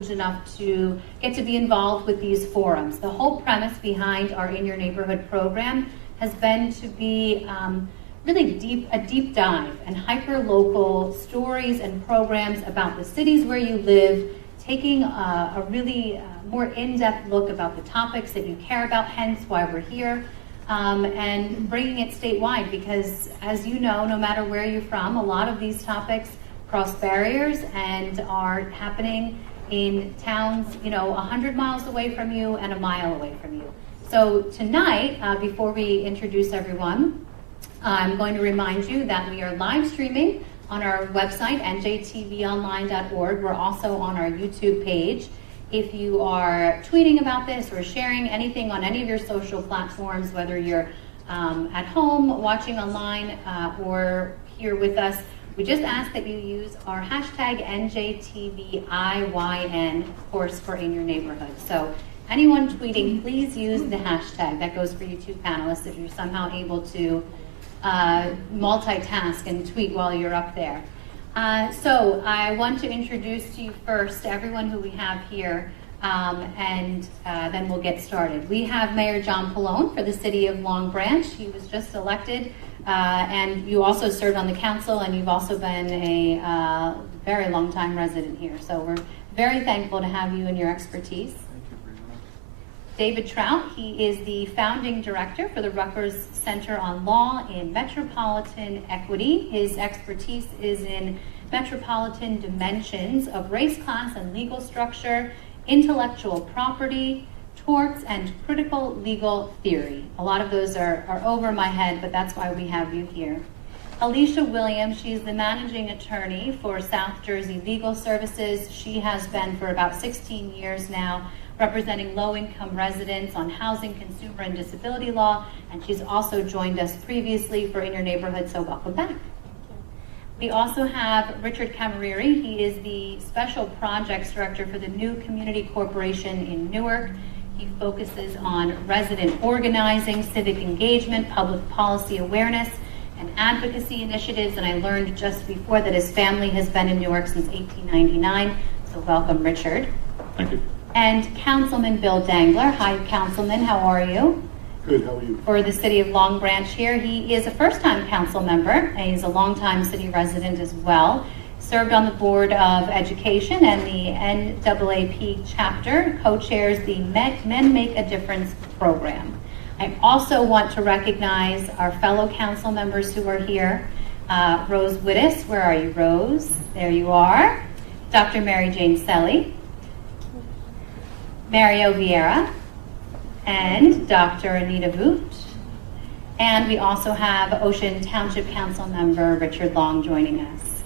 enough to get to be involved with these forums. The whole premise behind our In Your Neighborhood program has been to be really a deep dive and hyper-local stories and programs about the cities where you live, taking a really more in-depth look about the topics that you care about, hence why we're here, and bringing it statewide because, as you know, no matter where you're from, a lot of these topics cross barriers and are happening in towns, 100 miles away from you and a mile away from you. So tonight, before we introduce everyone, I'm going to remind you that we are live streaming on our website, njtvonline.org. We're also on our YouTube page. If you are tweeting about this or sharing anything on any of your social platforms, whether you're at home, watching online, or here with us, we just ask that you use our hashtag NJTVIYN, of course, for In Your Neighborhood. So anyone tweeting, please use the hashtag. That goes for you two panelists if you're somehow able to multitask and tweet while you're up there. So I want to introduce to you first everyone who we have here, and then we'll get started. We have Mayor John Pallone for the city of Long Branch. He was just elected, and you also served on the council, and you've also been a very long time resident here. So we're very thankful to have you and your expertise. David Trout, he is the founding director for the Rutgers Center on Law in Metropolitan Equity. His expertise is in metropolitan dimensions of race, class, and legal structure, intellectual property, torts, and critical legal theory. A lot of those are over my head, but that's why we have you here. Alicia Williams, she's the managing attorney for South Jersey Legal Services. She has been for about 16 years now, representing low-income residents on housing, consumer, and disability law, and she's also joined us previously for In Your Neighborhood, so welcome back. We also have Richard Camariri. He is the Special Projects Director for the New Community Corporation in Newark. He focuses on resident organizing, civic engagement, public policy awareness, and advocacy initiatives, and I learned just before that his family has been in Newark since 1899, so welcome, Richard. Thank you. And Councilman Bill Dangler. Hi, Councilman, how are you? Good, how are you? For the city of Long Branch here. He is a first-time council member, and he's a longtime city resident as well. Served on the Board of Education and the NAAP chapter, co-chairs the Men Make a Difference program. I also want to recognize our fellow council members who are here. Rose Wittes, where are you, Rose? There you are. Dr. Mary Jane Selly. Mario Vieira, and Dr. Anita Voot. And we also have Ocean Township Council member Richard Long joining us.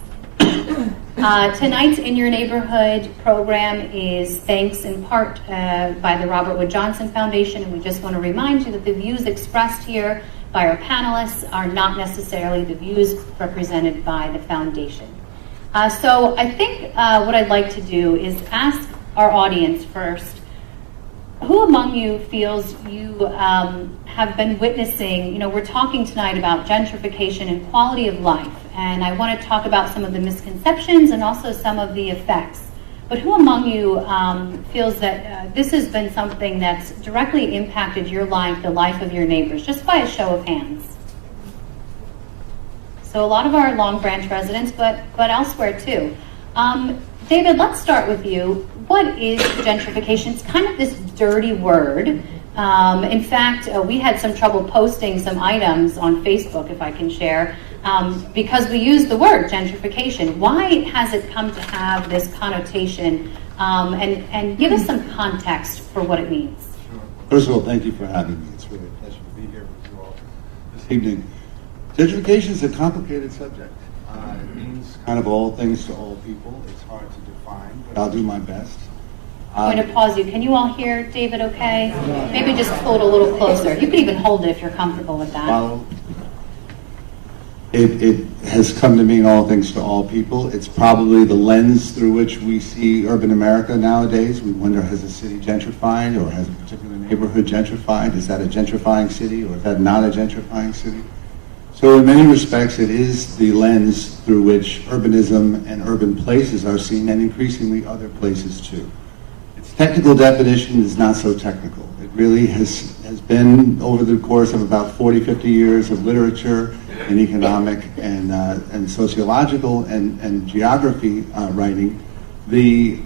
Tonight's In Your Neighborhood program is thanks in part by the Robert Wood Johnson Foundation, and we just want to remind you that the views expressed here by our panelists are not necessarily the views represented by the foundation. So I think what I'd like to do is ask our audience first, who among you feels you have been witnessing, we're talking tonight about gentrification and quality of life, and I want to talk about some of the misconceptions and also some of the effects. But who among you feels that this has been something that's directly impacted your life, the life of your neighbors, just by a show of hands? So a lot of our Long Branch residents, but elsewhere too. David, let's start with you. What is gentrification? It's kind of this dirty word. In fact, we had some trouble posting some items on Facebook, if I can share, because we used the word gentrification. Why has it come to have this connotation? And give us some context for what it means. Sure. First of all, thank you for having me. It's really a pleasure to be here with you all this evening. Gentrification is a complicated subject. It means kind of all things to all people. It's hard to define, but I'll do my best. I'm going to pause you. Can you all hear David okay? Maybe just pull it a little closer. You can even hold it if you're comfortable with that. Follow. It has come to mean all things to all people. It's probably the lens through which we see urban America nowadays. We wonder, has a city gentrified, or has a particular neighborhood gentrified? Is that a gentrifying city, or is that not a gentrifying city? So in many respects, it is the lens through which urbanism and urban places are seen, and increasingly other places too. Its technical definition is not so technical. It really has been, over the course of about 40, 50 years of literature and economic and sociological and geography writing, the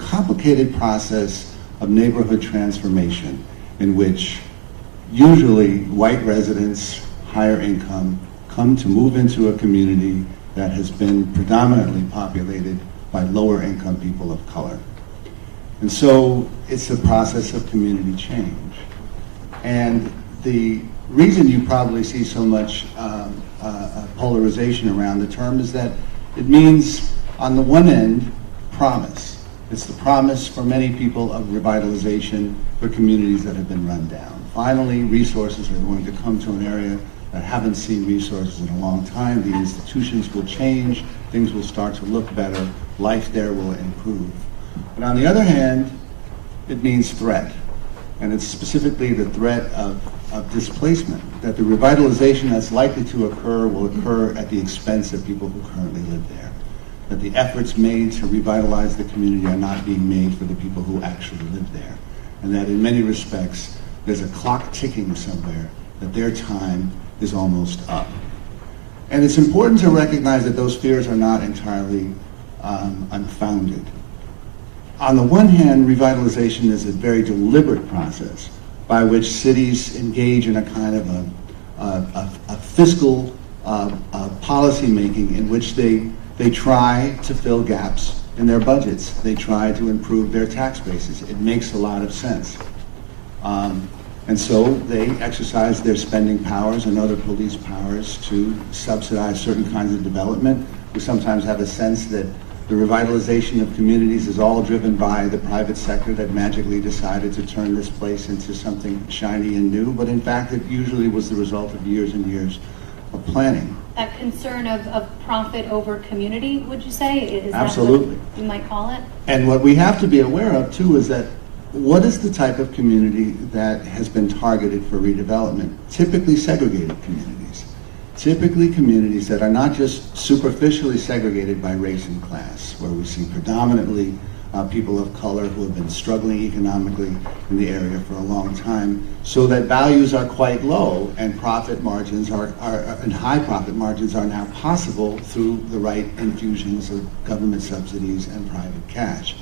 complicated process of neighborhood transformation, in which usually white residents, higher income, come to move into a community that has been predominantly populated by lower income people of color. And so it's a process of community change. And the reason you probably see so much polarization around the term is that it means, on the one end, promise. It's the promise for many people of revitalization for communities that have been run down. Finally, resources are going to come to an area that haven't seen resources in a long time. The institutions will change, things will start to look better, life there will improve. But on the other hand, it means threat. And it's specifically the threat of displacement, that the revitalization that's likely to occur will occur at the expense of people who currently live there. That the efforts made to revitalize the community are not being made for the people who actually live there. And that in many respects, there's a clock ticking somewhere, that their time is almost up. And it's important to recognize that those fears are not entirely unfounded. On the one hand, revitalization is a very deliberate process by which cities engage in a kind of a fiscal policy making in which they try to fill gaps in their budgets. They try to improve their tax bases. It makes a lot of sense. And so they exercise their spending powers and other police powers to subsidize certain kinds of development. We sometimes have a sense that the revitalization of communities is all driven by the private sector that magically decided to turn this place into something shiny and new, but in fact it usually was the result of years and years of planning. That concern of profit over community, would you say? Is Absolutely. That what you might call it? And what we have to be aware of too is that what is the type of community that has been targeted for redevelopment? Typically segregated communities. Typically communities that are not just superficially segregated by race and class, where we see predominantly people of color who have been struggling economically in the area for a long time, so that values are quite low and profit margins and high profit margins are now possible through the right infusions of government subsidies and private cash.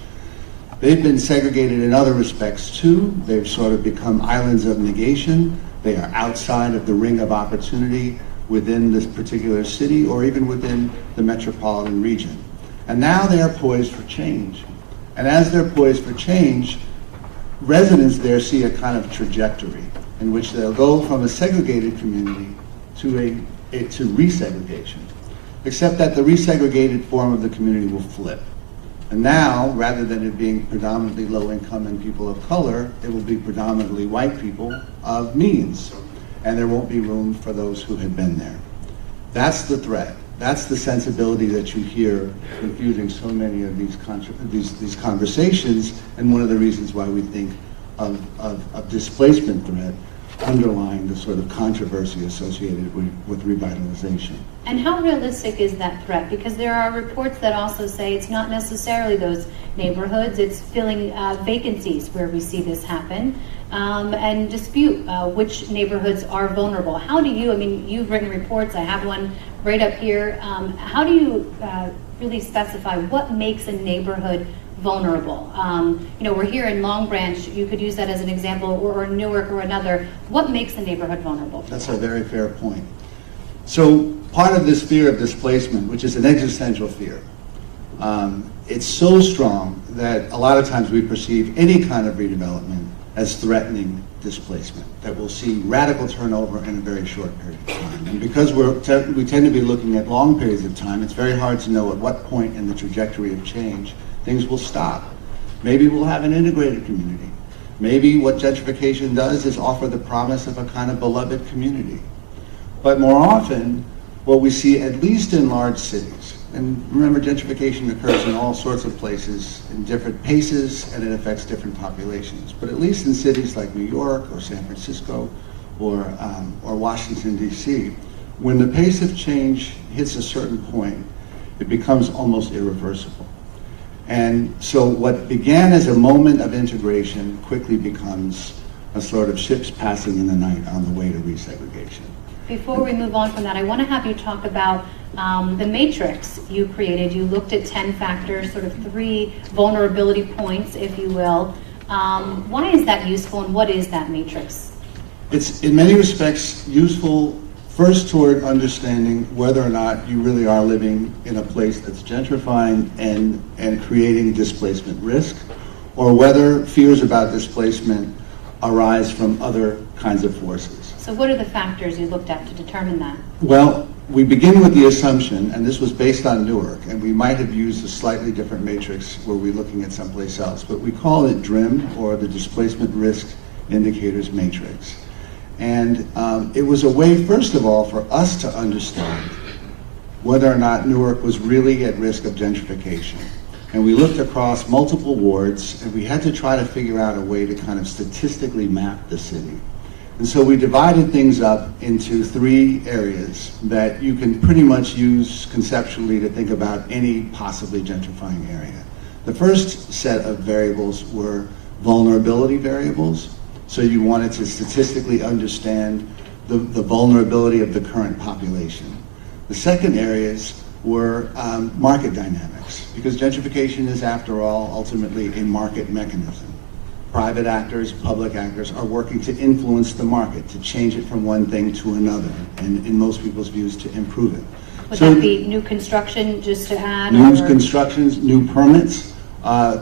They've been segregated in other respects too. They've sort of become islands of negation. They are outside of the ring of opportunity within this particular city or even within the metropolitan region. And now they are poised for change. And as they're poised for change, residents there see a kind of trajectory in which they'll go from a segregated community to resegregation, except that the resegregated form of the community will flip. And now, rather than it being predominantly low income and people of color, it will be predominantly white people of means. And there won't be room for those who had been there. That's the threat. That's the sensibility that you hear confusing so many of these conversations, and one of the reasons why we think of displacement threat underlying the sort of controversy associated with revitalization. And how realistic is that threat? Because there are reports that also say it's not necessarily those neighborhoods, it's filling vacancies where we see this happen, and dispute which neighborhoods are vulnerable. How do you, I mean, you've written reports, I have one right up here, how do you really specify what makes a neighborhood vulnerable? You know, we're here in Long Branch, you could use that as an example, or Newark or another. What makes a neighborhood vulnerable? That's a very fair point. So part of this fear of displacement, which is an existential fear, it's so strong that a lot of times we perceive any kind of redevelopment as threatening displacement, that we'll see radical turnover in a very short period of time. And because we tend to be looking at long periods of time, it's very hard to know at what point in the trajectory of change things will stop. Maybe we'll have an integrated community. Maybe what gentrification does is offer the promise of a kind of beloved community. But more often, what we see, at least in large cities, and remember gentrification occurs in all sorts of places in different paces and it affects different populations. But at least in cities like New York or San Francisco or Washington, D.C., when the pace of change hits a certain point, it becomes almost irreversible. And so what began as a moment of integration quickly becomes a sort of ships passing in the night on the way to resegregation. Before we move on from that, I want to have you talk about the matrix you created. You looked at 10 factors, sort of 3 vulnerability points, if you will. Why is that useful, and what is that matrix? It's in many respects useful first toward understanding whether or not you really are living in a place that's gentrifying and creating displacement risk, or whether fears about displacement arise from other kinds of forces. So what are the factors you looked at to determine that? Well, we begin with the assumption, and this was based on Newark, and we might have used a slightly different matrix were we looking at someplace else, but we call it DRIM, or the Displacement Risk Indicators Matrix. And it was a way, first of all, for us to understand whether or not Newark was really at risk of gentrification. And we looked across multiple wards, and we had to try to figure out a way to kind of statistically map the city. And so we divided things up into 3 areas that you can pretty much use conceptually to think about any possibly gentrifying area. The first set of variables were vulnerability variables. So you wanted to statistically understand the vulnerability of the current population. The second areas were market dynamics, because gentrification is, after all, ultimately a market mechanism. Private actors, public actors are working to influence the market, to change it from one thing to another, and in most people's views, to improve it. Would that be new construction, just to add? New constructions, new permits,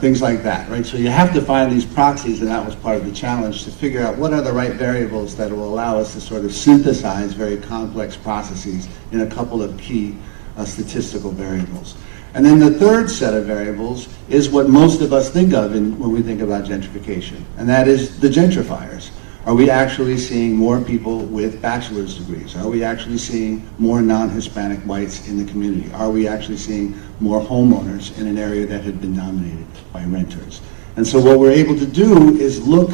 things like that, right? So you have to find these proxies, and that was part of the challenge, to figure out what are the right variables that will allow us to sort of synthesize very complex processes in a couple of key statistical variables. And then the third set of variables is what most of us think of when we think about gentrification, and that is the gentrifiers. Are we actually seeing more people with bachelor's degrees? Are we actually seeing more non-Hispanic whites in the community? Are we actually seeing more homeowners in an area that had been dominated by renters? And so what we're able to do is look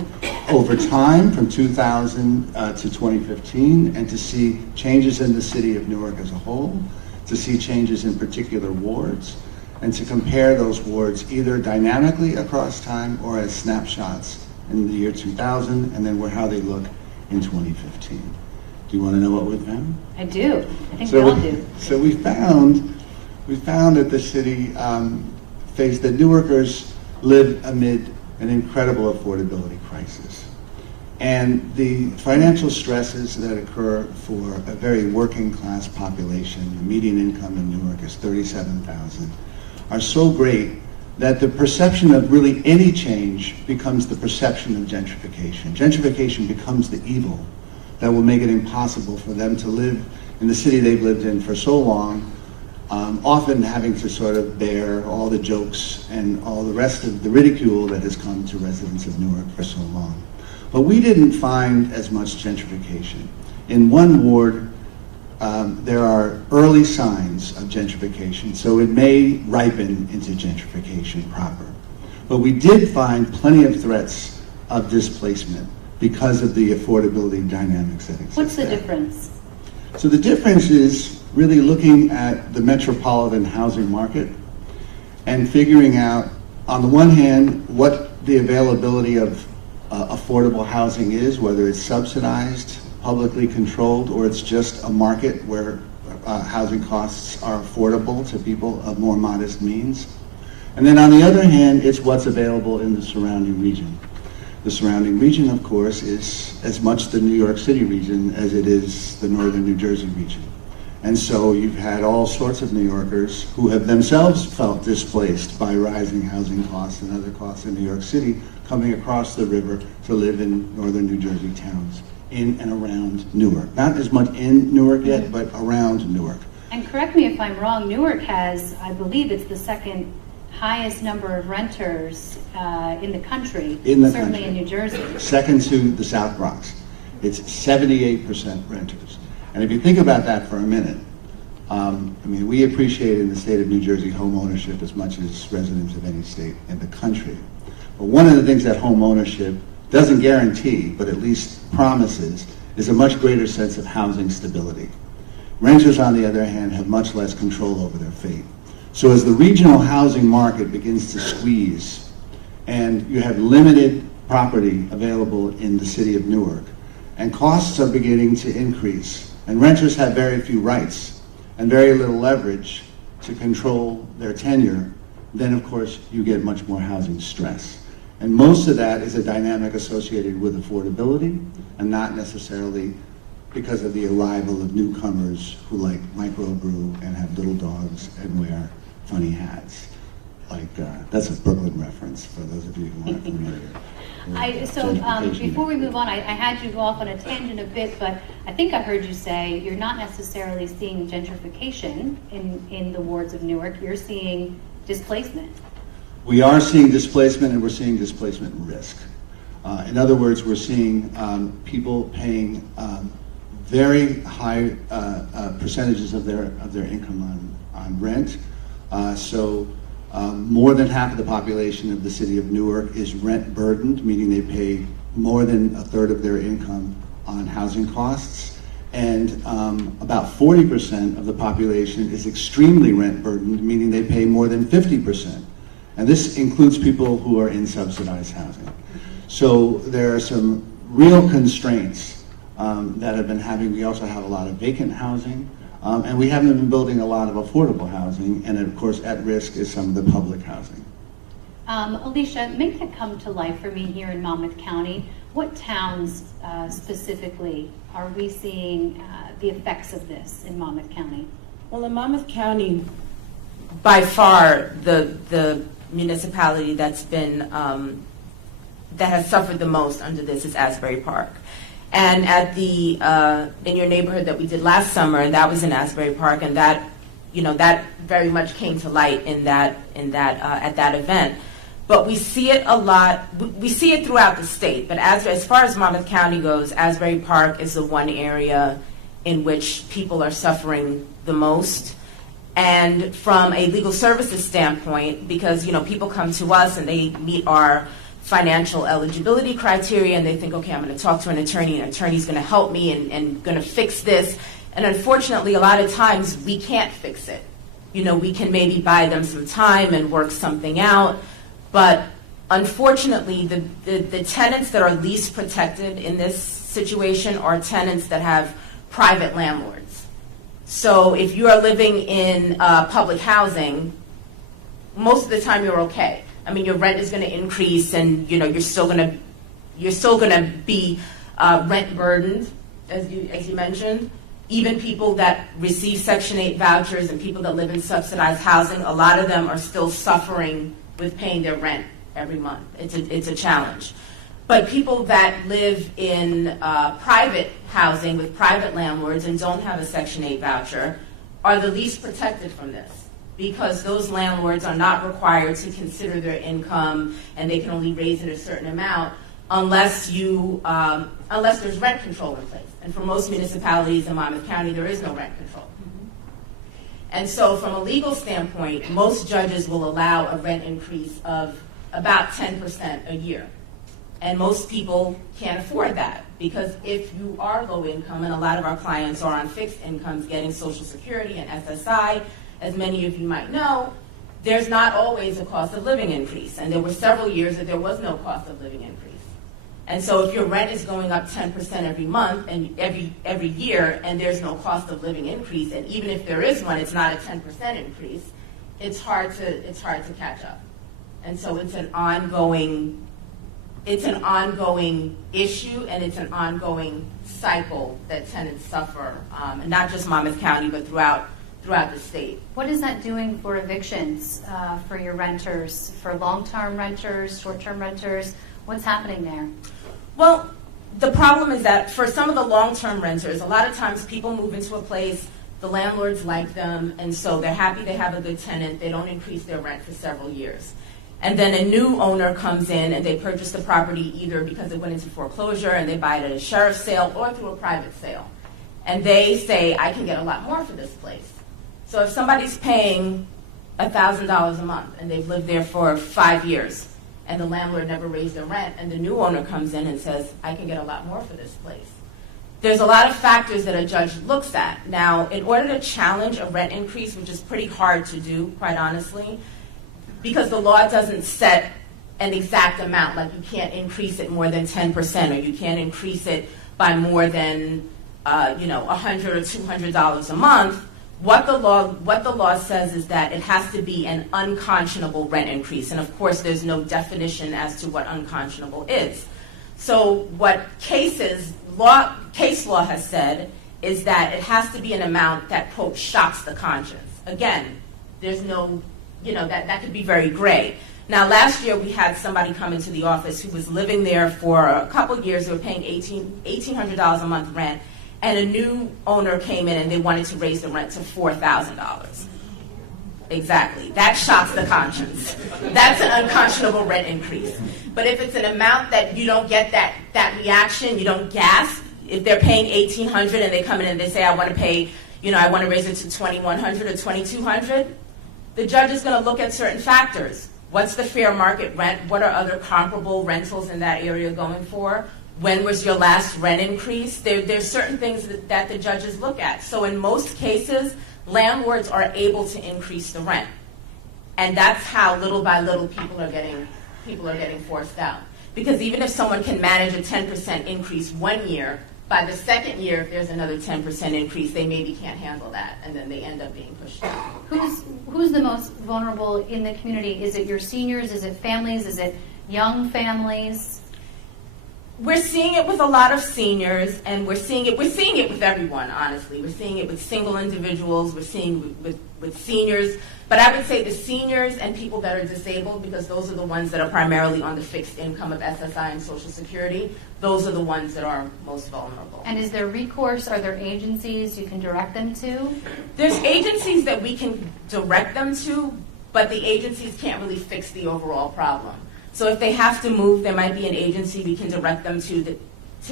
over time from 2000 to 2015 and to see changes in the city of Newark as a whole, to see changes in particular wards, and to compare those wards either dynamically across time or as snapshots in the year 2000, and then how they look in 2015. Do you want to know what we found? I do. I think we all do. So we found that the city faced that Newarkers live amid an incredible affordability crisis. And the financial stresses that occur for a very working class population, the median income in Newark is $37,000, are so great that the perception of really any change becomes the perception of gentrification. Gentrification becomes the evil that will make it impossible for them to live in the city they've lived in for so long, often having to sort of bear all the jokes and all the rest of the ridicule that has come to residents of Newark for so long. But we didn't find as much gentrification. In one ward, there are early signs of gentrification, so it may ripen into gentrification proper. But we did find plenty of threats of displacement because of the affordability dynamics that exist. What's the difference? So the difference is really looking at the metropolitan housing market and figuring out, on the one hand, what the availability of affordable housing is, whether it's subsidized, publicly controlled, or it's just a market where housing costs are affordable to people of more modest means. And then on the other hand, it's what's available in the surrounding region. The surrounding region, of course, is as much the New York City region as it is the northern New Jersey region. And so you've had all sorts of New Yorkers who have themselves felt displaced by rising housing costs and other costs in New York City coming across the river to live in northern New Jersey towns in and around Newark. Not as much in Newark yet, but around Newark. And correct me if I'm wrong, Newark has, I believe it's the second highest number of renters in the country, certainly in New Jersey. Second to the South Bronx. It's 78% renters. And if you think about that for a minute, I mean, we appreciate in the state of New Jersey home ownership as much as residents of any state in the country. But one of the things that home ownership doesn't guarantee, but at least promises, is a much greater sense of housing stability. Renters, on the other hand, have much less control over their fate. So as the regional housing market begins to squeeze, and you have limited property available in the city of Newark, and costs are beginning to increase, and renters have very few rights and very little leverage to control their tenure, then of course you get much more housing stress. And most of that is a dynamic associated with affordability and not necessarily because of the arrival of newcomers who like microbrew and have little dogs and wear funny hats. Like, that's a Brooklyn reference for those of you who aren't familiar. Before we move on, I had you go off on a tangent a bit, but I think I heard you say you're not necessarily seeing gentrification in the wards of Newark. You're seeing displacement. We are seeing displacement, and we're seeing displacement risk. In other words, we're seeing people paying very high percentages of their income on rent. More than half of the population of the city of Newark is rent burdened, meaning they pay more than a third of their income on housing costs. And about 40% of the population is extremely rent burdened, meaning they pay more than 50%. And this includes people who are in subsidized housing. So there are some real constraints that have been having. We also have a lot of vacant housing. And we haven't been building a lot of affordable housing, and of course at risk is some of the public housing. Alicia, make that come to life for me here in Monmouth County. What towns specifically are we seeing the effects of this in Monmouth County? Well, in Monmouth County, by far the municipality that's been that has suffered the most under this is Asbury Park. And at the in your neighborhood that we did last summer, and that was in Asbury Park, and that that very much came to light at that event. But we see it a lot. We see it throughout the state. But as far as Monmouth County goes, Asbury Park is the one area in which people are suffering the most. And from a legal services standpoint, because people come to us and they meet our financial eligibility criteria, and they think, okay, I'm going to talk to an attorney, and an attorney's going to help me and going to fix this. And unfortunately, a lot of times we can't fix it. We can maybe buy them some time and work something out, but unfortunately, the tenants that are least protected in this situation are tenants that have private landlords. So if you are living in public housing, most of the time you're okay. I mean, your rent is going to increase, and you're still going to be rent burdened, as you mentioned. Even people that receive Section 8 vouchers and people that live in subsidized housing, a lot of them are still suffering with paying their rent every month. It's a challenge. But people that live in private housing with private landlords and don't have a Section 8 voucher are the least protected from this, because those landlords are not required to consider their income, and they can only raise it a certain amount unless there's rent control in place. And for most municipalities in Monmouth County, there is no rent control. Mm-hmm. And so from a legal standpoint, most judges will allow a rent increase of about 10% a year. And most people can't afford that, because if you are low income, and a lot of our clients are on fixed incomes getting Social Security and SSI, as many of you might know, there's not always a cost of living increase. And there were several years that there was no cost of living increase. And so if your rent is going up 10% every month and every year, and there's no cost of living increase, and even if there is one, it's not a 10% increase, it's hard to catch up. And so it's an ongoing issue, and it's an ongoing cycle that tenants suffer, and not just Monmouth County, but throughout the state. What is that doing for evictions for your renters, for long-term renters, short-term renters? What's happening there? Well, the problem is that for some of the long-term renters, a lot of times people move into a place, the landlords like them, and so they're happy they have a good tenant. They don't increase their rent for several years. And then a new owner comes in and they purchase the property either because it went into foreclosure and they buy it at a sheriff's sale or through a private sale. And they say, I can get a lot more for this place. So if somebody's paying $1,000 a month and they've lived there for 5 years and the landlord never raised their rent, and the new owner comes in and says, I can get a lot more for this place, there's a lot of factors that a judge looks at. Now, in order to challenge a rent increase, which is pretty hard to do, quite honestly, because the law doesn't set an exact amount, like you can't increase it more than 10%, or you can't increase it by more than $100 or $200 a month. What the law says is that it has to be an unconscionable rent increase, and of course, there's no definition as to what unconscionable is. So, what case law has said is that it has to be an amount that, quote, shocks the conscience. Again, there's no, that could be very gray. Now, last year we had somebody come into the office who was living there for a couple of years. They were paying $1,800 a month rent, and a new owner came in and they wanted to raise the rent to $4,000. Exactly. That shocks the conscience. That's an unconscionable rent increase. But if it's an amount that you don't get that reaction, you don't gasp, if they're paying $1,800 and they come in and they say, I want to pay, I want to raise it to $2,100 or $2,200, the judge is going to look at certain factors. What's the fair market rent? What are other comparable rentals in that area going for? When was your last rent increase? There's certain things that the judges look at. So in most cases, landlords are able to increase the rent. And that's how little by little people are getting forced out. Because even if someone can manage a 10% increase 1 year, by the second year, if there's another 10% increase, they maybe can't handle that, and then they end up being pushed out. Who's the most vulnerable in the community? Is it your seniors? Is it families? Is it young families? We're seeing it with a lot of seniors, and we're seeing it with everyone, honestly. We're seeing it with single individuals, we're seeing it with seniors, but I would say the seniors and people that are disabled, because those are the ones that are primarily on the fixed income of SSI and Social Security, those are the ones that are most vulnerable. And is there recourse? Are there agencies you can direct them to? There's agencies that we can direct them to, but the agencies can't really fix the overall problem. So if they have to move, there might be an agency we can direct them to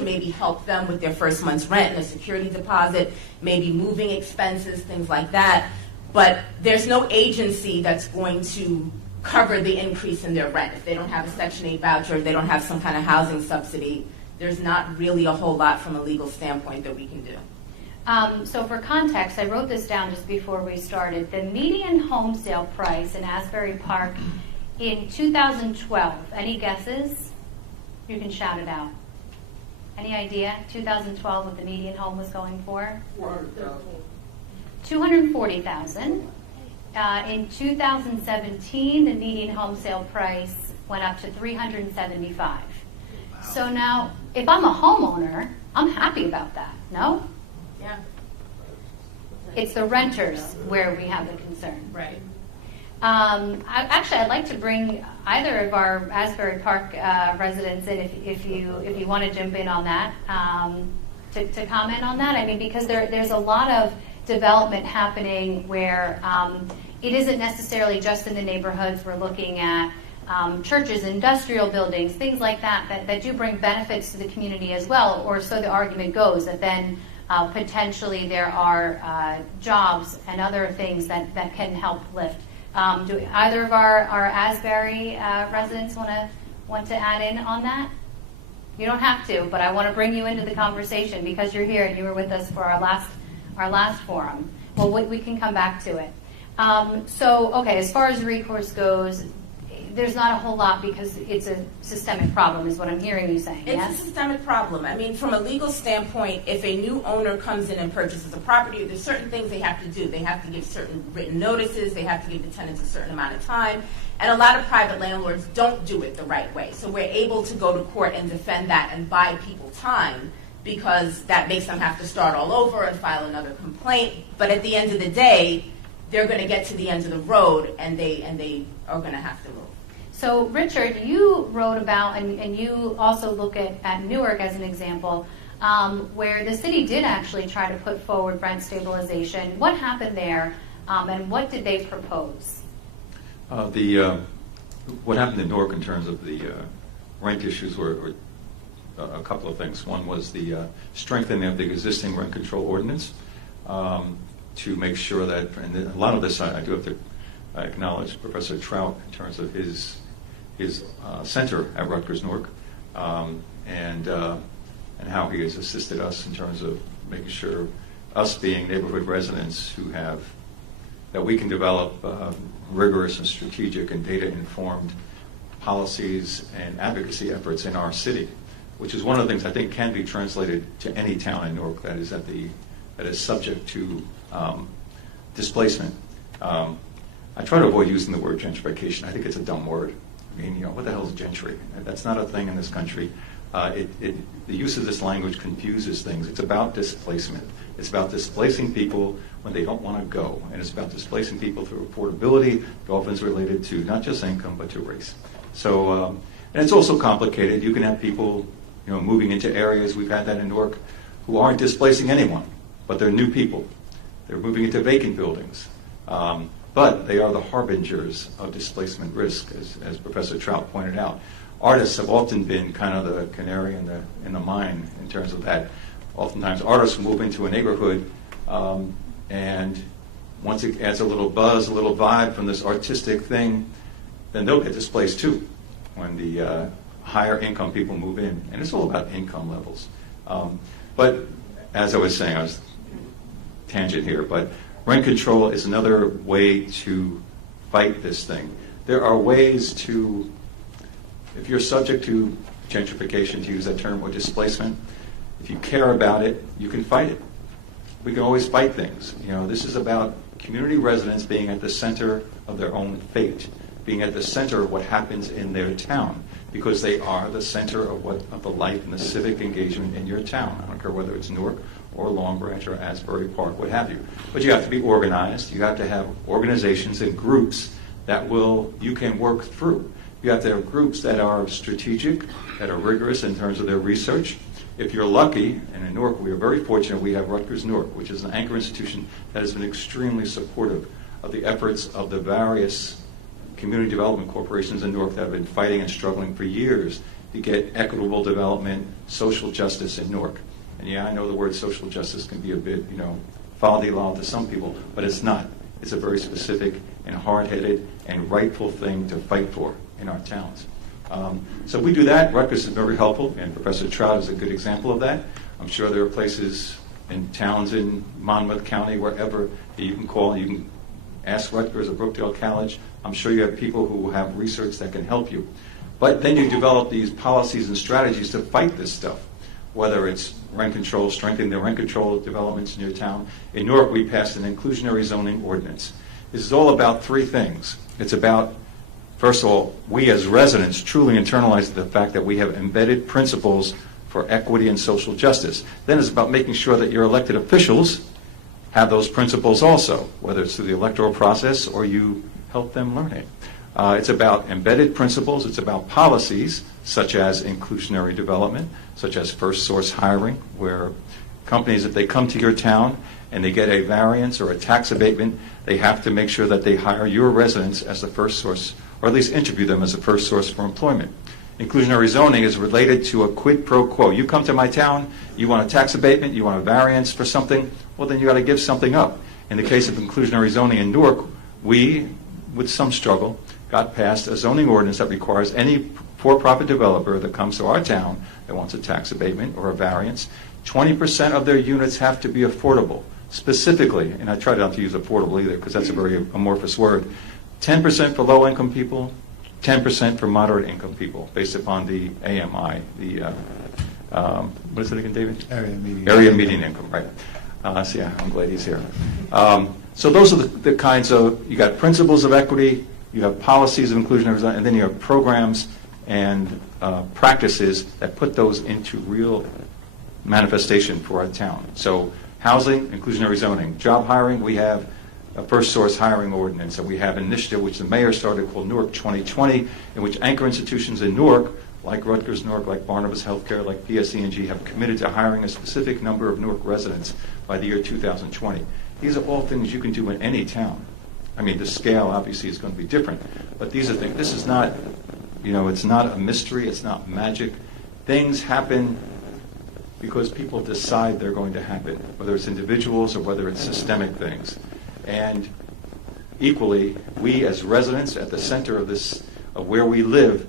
maybe help them with their first month's rent and a security deposit, maybe moving expenses, things like that. But there's no agency that's going to cover the increase in their rent. If they don't have a Section 8 voucher, if they don't have some kind of housing subsidy, there's not really a whole lot from a legal standpoint that we can do. So for context, I wrote this down just before we started. The median home sale price in Asbury Park in 2012, any guesses? You can shout it out. Any idea? 2012, what the median home was going for? $240,000. In 2017, the median home sale price went up to $375,000. So now, if I'm a homeowner, I'm happy about that. No? Yeah. It's the renters where we have the concern. Right. I'd like to bring either of our Asbury Park residents in if you want to jump in on that, to comment on that. I mean, because there's a lot of development happening where it isn't necessarily just in the neighborhoods. We're looking at churches, industrial buildings, things like that do bring benefits to the community as well, or so the argument goes, that then potentially there are jobs and other things that can help lift. Do either of our Asbury residents want to add in on that? You don't have to, but I want to bring you into the conversation because you're here and you were with us for our last forum. Well, we can come back to it. Okay, as far as recourse goes, there's not a whole lot because it's a systemic problem, is what I'm hearing you saying. It's yes? a systemic problem. I mean, from a legal standpoint, if a new owner comes in and purchases a property, there's certain things they have to do. They have to give certain written notices. They have to give the tenants a certain amount of time. And a lot of private landlords don't do it the right way. So we're able to go to court and defend that and buy people time because that makes them have to start all over and file another complaint. But at the end of the day, they're going to get to the end of the road and they are going to have to move. So, Richard, you wrote about, and you also look at Newark as an example, where the city did actually try to put forward rent stabilization. What happened there, and what did they propose? What happened in Newark in terms of the rent issues were a couple of things. One was the strengthening of the existing rent control ordinance to make sure that, and a lot of this I do have to acknowledge Professor Trout in terms of his center at Rutgers Newark, and and how he has assisted us in terms of making sure us being neighborhood residents that we can develop rigorous and strategic and data-informed policies and advocacy efforts in our city, which is one of the things I think can be translated to any town in Newark that is subject to displacement. I try to avoid using the word gentrification. I think it's a dumb word. I mean, what the hell is gentry? That's not a thing in this country. The use of this language confuses things. It's about displacement. It's about displacing people when they don't want to go. And it's about displacing people through affordability. It often is related to not just income, but to race. So, and it's also complicated. You can have people, moving into areas, we've had that in Newark, who aren't displacing anyone, but they're new people. They're moving into vacant buildings. But they are the harbingers of displacement risk, as Professor Trout pointed out. Artists have often been kind of the canary in the mine in terms of that. Oftentimes artists move into a neighborhood, and once it adds a little buzz, a little vibe from this artistic thing, then they'll get displaced too when the higher income people move in. And it's all about income levels. But as I was saying, I was tangent here, but rent control is another way to fight this thing. There are ways to, if you're subject to gentrification, to use that term, or displacement, if you care about it, you can fight it. We can always fight things. This is about community residents being at the center of their own fate, being at the center of what happens in their town, because they are the center of the life and the civic engagement in your town. I don't care whether it's Newark or Long Branch or Asbury Park, what have you. But you have to be organized. You have to have organizations and groups that you can work through. You have to have groups that are strategic, that are rigorous in terms of their research. If you're lucky, and in Newark we are very fortunate, we have Rutgers Newark, which is an anchor institution that has been extremely supportive of the efforts of the various community development corporations in Newark that have been fighting and struggling for years to get equitable development, social justice in Newark. And yeah, I know the word social justice can be a bit, fa-di-la to some people, but it's not. It's a very specific and hard-headed and rightful thing to fight for in our towns. So we do that. Rutgers is very helpful, and Professor Trout is a good example of that. I'm sure there are places in towns in Monmouth County, wherever, that you can call. You can ask Rutgers or Brookdale College. I'm sure you have people who have research that can help you. But then you develop these policies and strategies to fight this stuff, whether it's rent control, strengthening the rent control developments in your town. In Newark, we passed an inclusionary zoning ordinance. This is all about three things. It's about, first of all, we as residents truly internalize the fact that we have embedded principles for equity and social justice. Then it's about making sure that your elected officials have those principles also, whether it's through the electoral process or you help them learn it. It's about embedded principles. It's about policies such as inclusionary development, such as first source hiring, where companies, if they come to your town and they get a variance or a tax abatement, they have to make sure that they hire your residents as the first source, or at least interview them as a first source for employment. Inclusionary zoning is related to a quid pro quo. You come to my town, you want a tax abatement, you want a variance for something, well then you got to give something up. In the case of inclusionary zoning in Newark, we, with some struggle, got passed a zoning ordinance that requires any for-profit developer that comes to our town that wants a tax abatement or a variance, 20% of their units have to be affordable. Specifically, and I try not to use affordable either because that's a very amorphous word, 10% for low-income people, 10% for moderate-income people, based upon the AMI, what is it again, David? Area median income, right. So yeah, I'm glad he's here. So those are the kinds of, you got principles of equity, you have policies of inclusionary design, and then you have programs and practices that put those into real manifestation for our town. So housing, inclusionary zoning. Job hiring, we have a first source hiring ordinance, and we have an initiative which the mayor started called Newark 2020, in which anchor institutions in Newark, like Rutgers Newark, like Barnabas Healthcare, like PSE&G, have committed to hiring a specific number of Newark residents by the year 2020. These are all things you can do in any town. I mean, the scale obviously is going to be different, but these are things. This is not, it's not a mystery. It's not magic. Things happen because people decide they're going to happen, whether it's individuals or whether it's systemic things. And equally, we as residents at the center of this, of where we live,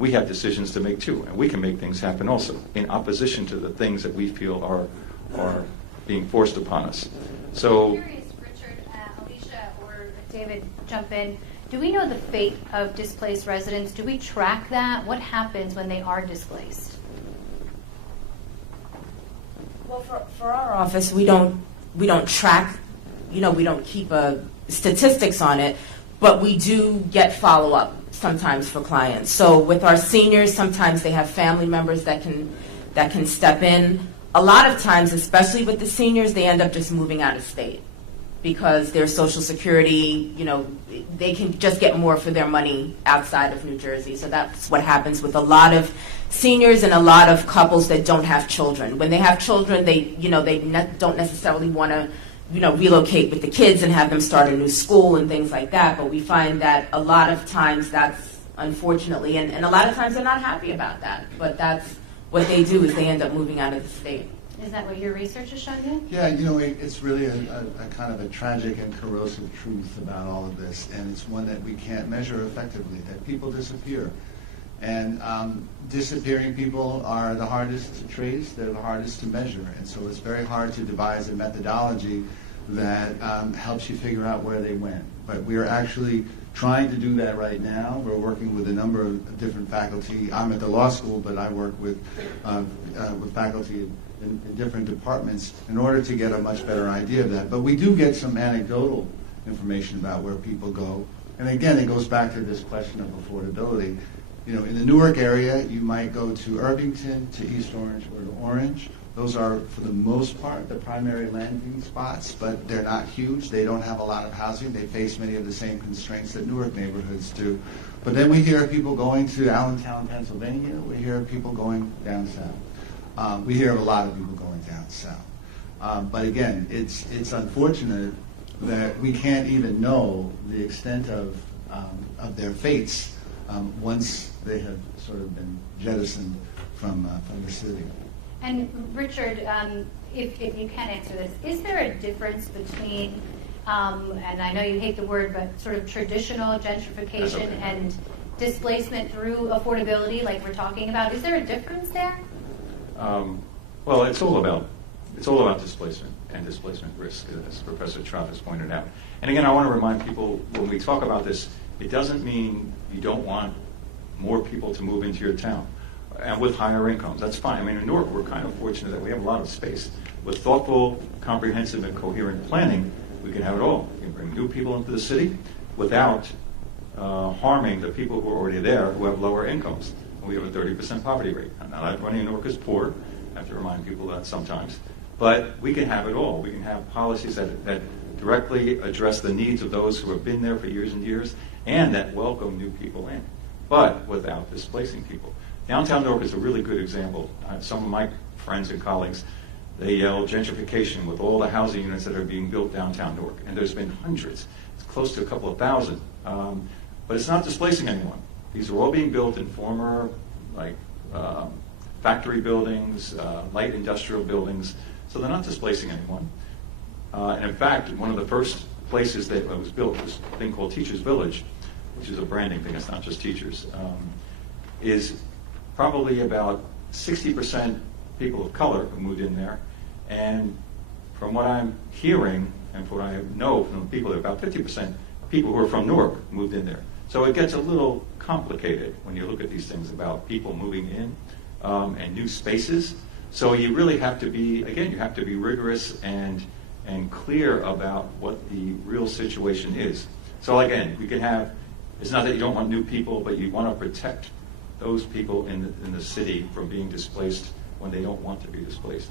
we have decisions to make too, and we can make things happen also, in opposition to the things that we feel are being forced upon us. So, I'm curious, Richard, Alicia, or David, jump in. Do we know the fate of displaced residents? Do we track that? What happens when they are displaced? Well, for our office, we don't track, we don't keep statistics on it, but we do get follow-up sometimes for clients. So with our seniors, sometimes they have family members that can step in. A lot of times, especially with the seniors, they end up just moving out of state because their Social Security, they can just get more for their money outside of New Jersey. So that's what happens with a lot of seniors and a lot of couples that don't have children. When they have children, they don't necessarily want to, relocate with the kids and have them start a new school and things like that. But we find that a lot of times that's unfortunately, and a lot of times they're not happy about that. But that's what they do, is they end up moving out of the state. Is that what your research has shown you? Yeah, it's really a kind of a tragic and corrosive truth about all of this, and it's one that we can't measure effectively, that people disappear. And disappearing people are the hardest to trace, they're the hardest to measure, and so it's very hard to devise a methodology that helps you figure out where they went. But we are actually trying to do that right now. We're working with a number of different faculty. I'm at the law school, but I work with faculty in different departments in order to get a much better idea of that. But we do get some anecdotal information about where people go. And again, it goes back to this question of affordability. In the Newark area, you might go to Irvington, to East Orange, or to Orange. Those are, for the most part, the primary landing spots, but they're not huge. They don't have a lot of housing. They face many of the same constraints that Newark neighborhoods do. But then we hear people going to Allentown, Pennsylvania. We hear people going down south. We hear of a lot of people going down south. But again, it's unfortunate that we can't even know the extent of their fates once they have sort of been jettisoned from the city. And Richard, if you can answer this, is there a difference between, and I know you hate the word, but sort of traditional gentrification and displacement through affordability, like we're talking about? Is there a difference there? Well, it's all about displacement and displacement risk, as Professor Trout has pointed out. And again, I want to remind people, when we talk about this, it doesn't mean you don't want more people to move into your town. And with higher incomes, that's fine. I mean, in Newark, we're kind of fortunate that we have a lot of space. With thoughtful, comprehensive, and coherent planning, we can have it all. We can bring new people into the city without harming the people who are already there who have lower incomes. We have a 30% poverty rate. Now, everybody in Newark is poor. I have to remind people of that sometimes. But we can have it all. We can have policies that directly address the needs of those who have been there for years and years and that welcome new people in, but without displacing people. Downtown Newark is a really good example. Some of my friends and colleagues, they yell gentrification with all the housing units that are being built downtown Newark, and there's been hundreds. It's close to a couple of thousand, but it's not displacing anyone. These are all being built in former, factory buildings, light industrial buildings, so they're not displacing anyone. And in fact, one of the first places that was built was a thing called Teachers Village, which is a branding thing, it's not just teachers, is probably about 60% people of color who moved in there. And from what I'm hearing, and from what I know from people, about 50% people who are from Newark moved in there. So it gets a little complicated when you look at these things about people moving in and new spaces. So you really have to be, again, you have to be rigorous and clear about what the real situation is. So again, we can have, it's not that you don't want new people, but you want to protect those people in the city from being displaced when they don't want to be displaced.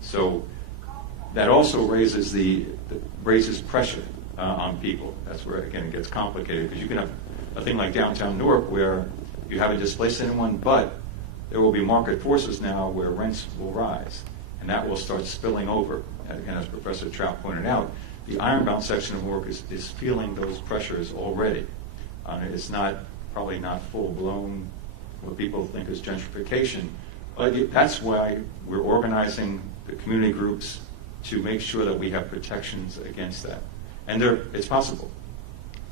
So that also raises raises pressure on people. That's where, again, it gets complicated, because you can have a thing like downtown Newark where you haven't displaced anyone, but there will be market forces now where rents will rise, and that will start spilling over. And again, as Professor Trout pointed out, the ironbound section of Newark is feeling those pressures already. It's probably not full-blown what people think is gentrification, but that's why we're organizing the community groups to make sure that we have protections against that. And it's possible.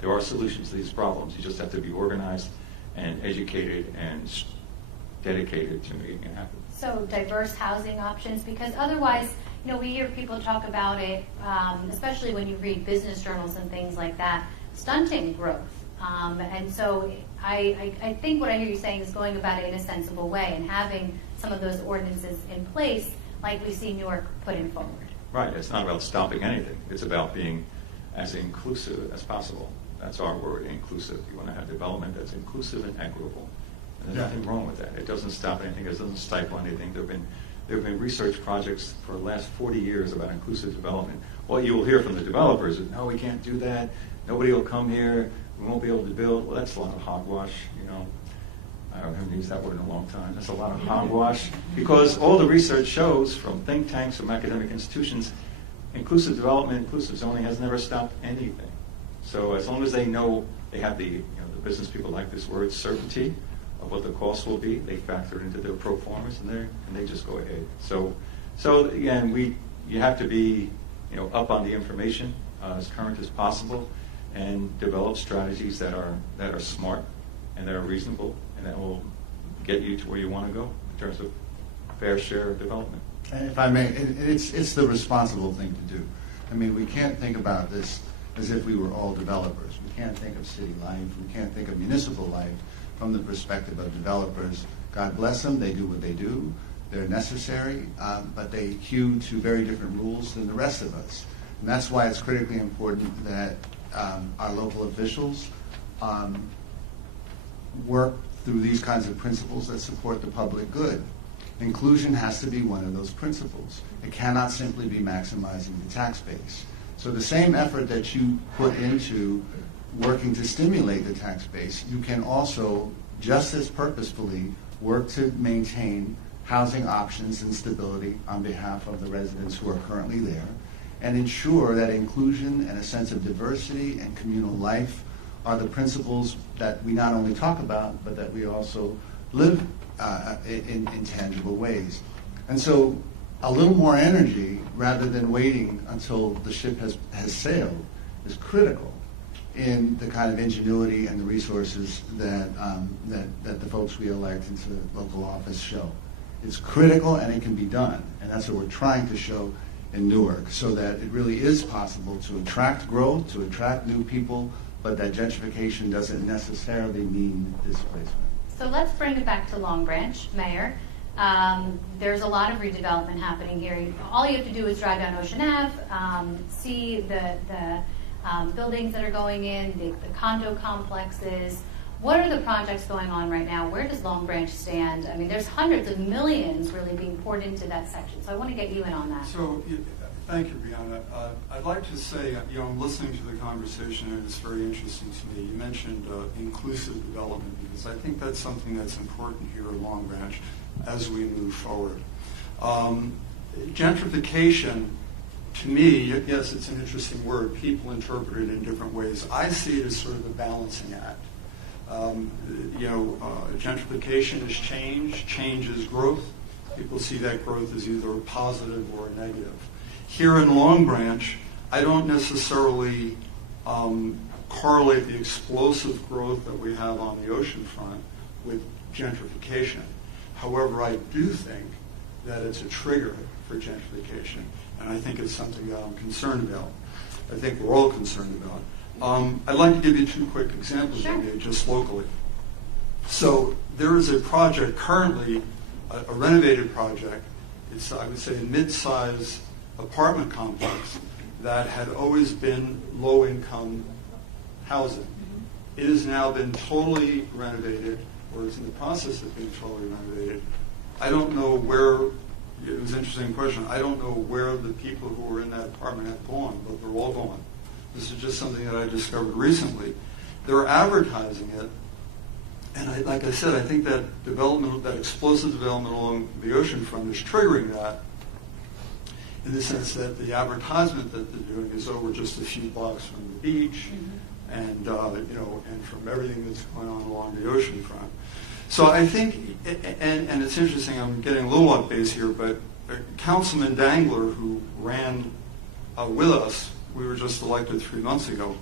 There are solutions to these problems. You just have to be organized and educated and dedicated to making it happen. So diverse housing options, because otherwise, we hear people talk about it, especially when you read business journals and things like that, stunting growth. And so I think what I hear you saying is going about it in a sensible way and having some of those ordinances in place like we see Newark putting forward. Right. It's not about stopping anything. It's about being as inclusive as possible. That's our word, inclusive. You want to have development that's inclusive and equitable. And there's nothing wrong with that. It doesn't stop anything. It doesn't stifle anything. There have been research projects for the last 40 years about inclusive development. What you will hear from the developers is, no, we can't do that. Nobody will come here. We won't be able to build. Well, that's a lot of hogwash, I haven't used that word in a long time. That's a lot of hogwash, because all the research shows from think tanks, from academic institutions, inclusive development, inclusive zoning has never stopped anything. So as long as they know, they have the business people like this word, certainty of what the cost will be, they factor it into their pro formas, and they just go ahead. So again, you have to be up on the information as current as possible, and develop strategies that are smart and that are reasonable and that will get you to where you want to go in terms of fair share of development. And if I may, it's the responsible thing to do. I mean, we can't think about this as if we were all developers. We can't think of city life. We can't think of municipal life from the perspective of developers. God bless them. They do what they do. They're necessary, but they hew to very different rules than the rest of us. And that's why it's critically important that our local officials work through these kinds of principles that support the public good. Inclusion has to be one of those principles. It cannot simply be maximizing the tax base. So the same effort that you put into working to stimulate the tax base, you can also just as purposefully work to maintain housing options and stability on behalf of the residents who are currently there, and ensure that inclusion and a sense of diversity and communal life are the principles that we not only talk about, but that we also live in tangible ways. And so a little more energy, rather than waiting until the ship has sailed, is critical in the kind of ingenuity and the resources that the folks we elect into local office show. It's critical, and it can be done, and that's what we're trying to show in Newark, so that it really is possible to attract growth, to attract new people, but that gentrification doesn't necessarily mean displacement. So let's bring it back to Long Branch, Mayor. There's a lot of redevelopment happening here. All you have to do is drive down Ocean Ave, see the buildings that are going in, the condo complexes. What are the projects going on right now? Where does Long Branch stand? I mean, there's hundreds of millions really being poured into that section. So I want to get you in on that. So, thank you, Brianna. I'd like to say, I'm listening to the conversation, and it's very interesting to me. You mentioned inclusive development, because I think that's something that's important here at Long Branch as we move forward. Gentrification, to me, yes, it's an interesting word. People interpret it in different ways. I see it as sort of a balancing act. Gentrification is change. Change is growth. People see that growth as either a positive or a negative. Here in Long Branch, I don't necessarily correlate the explosive growth that we have on the oceanfront with gentrification. However, I do think that it's a trigger for gentrification, and I think it's something that I'm concerned about. I think we're all concerned about. I'd like to give you two quick examples, Sure. just locally. So there is a project currently, a renovated project. It's, I would say, a mid-size apartment complex that had always been low-income housing. It has now been totally renovated, or is in the process of being totally renovated. I don't know where, it was an interesting question, I don't know where the people who were in that apartment have gone, but they're all gone. This is just something that I discovered recently. They're advertising it, and like I said, I think that development, that explosive development along the oceanfront is triggering that, in the sense that the advertisement that they're doing is over just a few blocks from the beach, and and from everything that's going on along the oceanfront. So I think, and it's interesting, I'm getting a little off base here, but Councilman Dangler, who ran with us, we were just elected 3 months ago,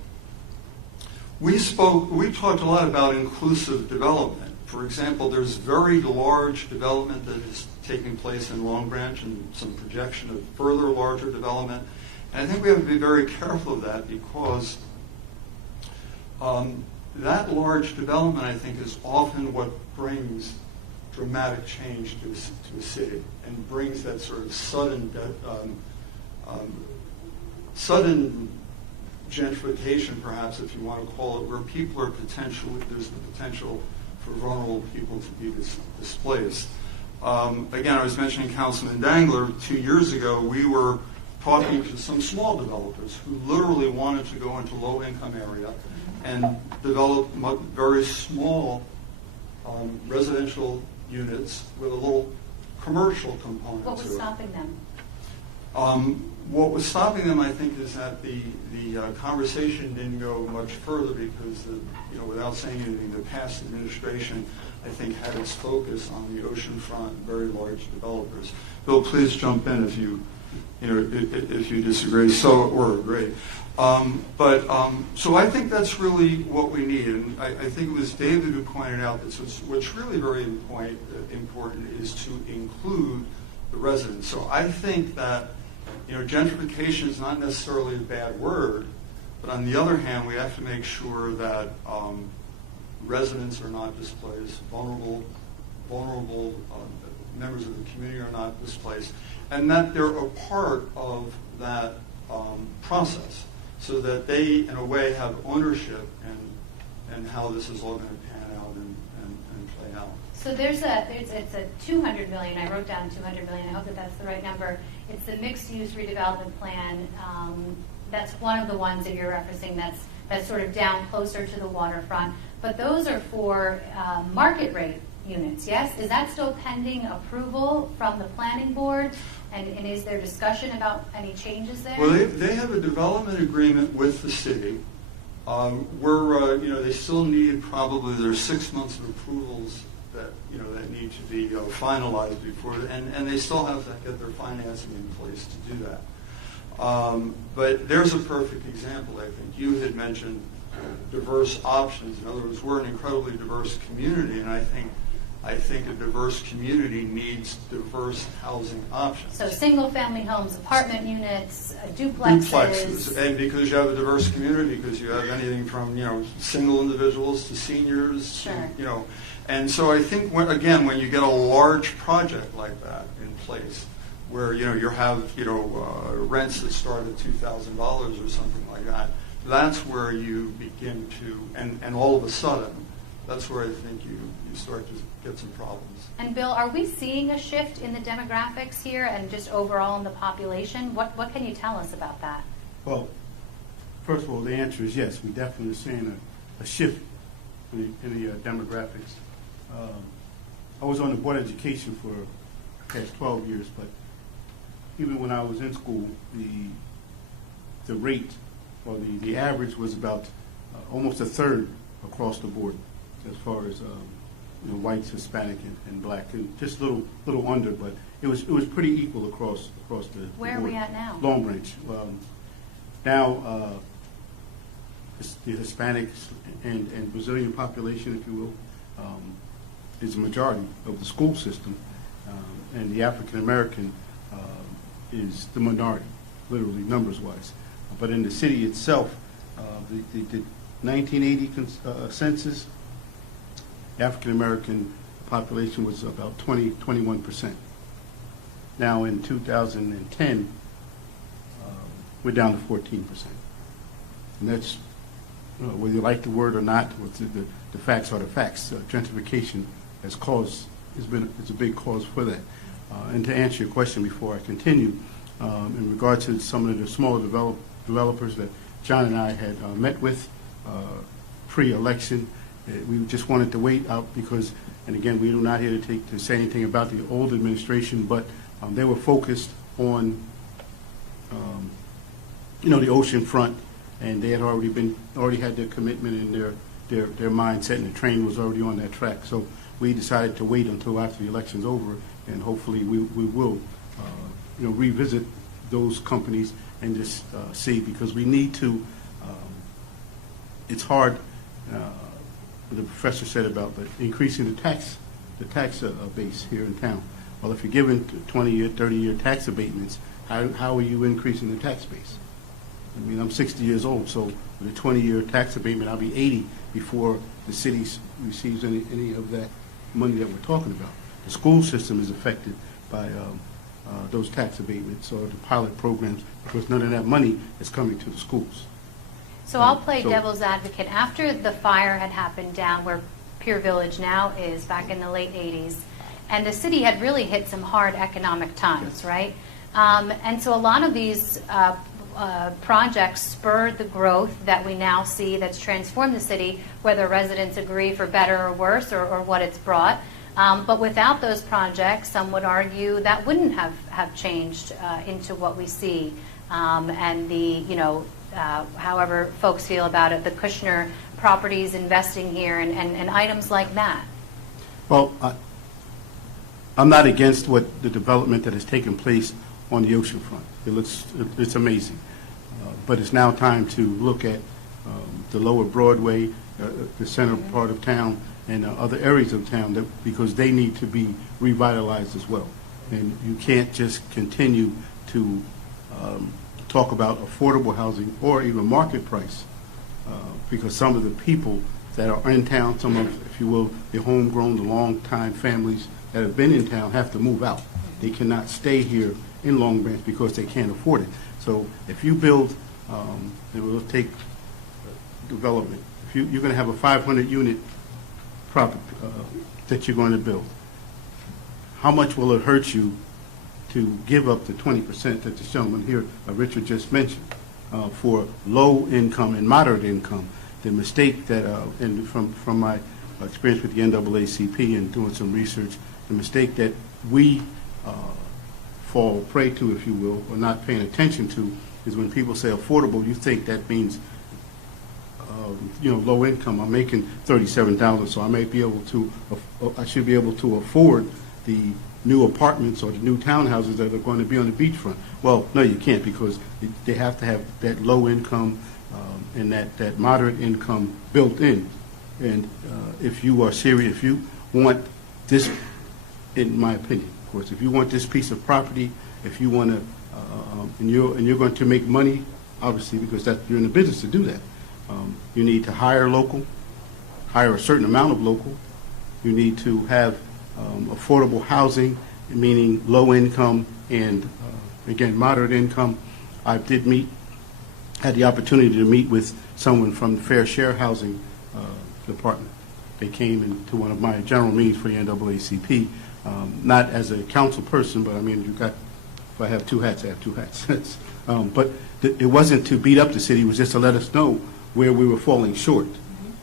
we talked a lot about inclusive development. For example, there's very large development that is taking place in Long Branch and some projection of further larger development. And I think we have to be very careful of that because that large development, I think, is often what brings dramatic change to a city and brings that sort of sudden gentrification, perhaps, if you want to call it, where people are there's the potential for vulnerable people to be displaced. Again, I was mentioning Councilman Dangler. 2 years ago, we were talking to some small developers who literally wanted to go into low-income area and develop very small residential units with a little commercial component What was to it. stopping them? What was stopping them, I think, is that the conversation didn't go much further because, without saying anything, the past administration, I think, had its focus on the oceanfront, very large developers. Bill, please jump in if you disagree or agree. So I think that's really what we need, and I think it was David who pointed out that what's really very important is to include the residents. So I think that gentrification is not necessarily a bad word, but on the other hand, we have to make sure that residents are not displaced, vulnerable members of the community are not displaced, and that they're a part of that process, so that they, in a way, have ownership and how this is all going to pan out and play out. So it's a 200 million. I wrote down 200 million. I hope that that's the right number. It's the mixed-use redevelopment plan. That's one of the ones that you're referencing. That's sort of down closer to the waterfront. But those are for market rate units. Yes, is that still pending approval from the planning board? And is there discussion about any changes there? Well, they have a development agreement with the city. They still need there's 6 months of approvals that need to be finalized before, and they still have to get their financing in place to do that. But there's a perfect example, I think. You had mentioned diverse options. In other words, we're an incredibly diverse community, and I think a diverse community needs diverse housing options. So single-family homes, apartment units, duplexes. And because you have a diverse community, because you have anything from single individuals to seniors, sure. And so I think when you get a large project like that in place, where you have rents that start at $2,000 or something like that, that's where you begin to, and all of a sudden, that's where I think you start to get some problems. And Bill, are we seeing a shift in the demographics here and just overall in the population? What can you tell us about that? Well, first of all, the answer is yes. We definitely are seeing a shift in the demographics. I was on the Board of Education for the past 12 years, but even when I was in school, the rate or the average was about almost a third across the board, as far as whites, Hispanic, and black, and just a little under, but it was pretty equal across the board. Where are we at now? Long Branch. Now, the Hispanics and Brazilian population, if you will, is the majority of the school system, and the African American is the minority, literally numbers-wise. But in the city itself, the 1980 census, the African American population was about 21%. Now in 2010, we're down to 14%. And that's, whether you like the word or not, the facts are the facts. Gentrification it's a big cause for that. And to answer your question before I continue, in regard to some of the smaller developers that John and I had met with pre-election, we just wanted to wait out because, and again, we're not here to say anything about the old administration, but they were focused on, the ocean front, and they had already had their commitment and their mindset, and the train was already on that track. So we decided to wait until after the election's over, and hopefully we will, revisit those companies and just see, because we need to. It's hard the professor said about increasing the tax base here in town. Well, if you're given 20-year, 30-year tax abatements, how are you increasing the tax base? I mean, I'm 60 years old, so with a 20-year tax abatement, I'll be 80 before the city receives any of that money that we're talking about. The school system is affected by those tax abatements or the pilot programs, because none of that money is coming to the schools. So I'll play So- devil's advocate. After the fire had happened down where Pier Village now is, back in the late 80s, and the city had really hit some hard economic times, right? And so a lot of these projects spurred the growth that we now see that's transformed the city, whether residents agree for better or worse or what it's brought. But without those projects, some would argue that wouldn't have changed into what we see. And the, however folks feel about it, the Kushner properties investing here and items like that. Well, I'm not against what the development that has taken place on the ocean front. It's amazing. But it's now time to look at the lower Broadway, the center part of town, and other areas of town because they need to be revitalized as well. And you can't just continue to talk about affordable housing or even market price because some of the people that are in town, some of, if you will, the homegrown, the long-time families that have been in town have to move out. They cannot stay here in Long Branch because they can't afford it. So if you build, and we'll take development, if you're going to have a 500-unit property that you're going to build, how much will it hurt you to give up the 20% that the gentleman here, Richard, just mentioned, for low income and moderate income? The mistake that, and from my experience with the NAACP and doing some research, the mistake that we fall prey to, if you will, or not paying attention to, is when people say affordable, you think that means low income. I'm making $37, so I may be able to, I should be able to afford the new apartments or the new townhouses that are going to be on the beachfront. Well, no, you can't, because they have to have that low income and that moderate income built in. And if you are serious, if you want this, in my opinion, of course, if you want this piece of property, if you want to, and you're going to make money, obviously, because you're in the business to do that. You need to hire local, hire a certain amount of local. You need to have affordable housing, meaning low income and, again, moderate income. I had the opportunity to meet with someone from the Fair Share Housing Department. They came into one of my general meetings for the NAACP, not as a council person, but I mean, if I have two hats, I have two hats. But it wasn't to beat up the city, it was just to let us know where we were falling short.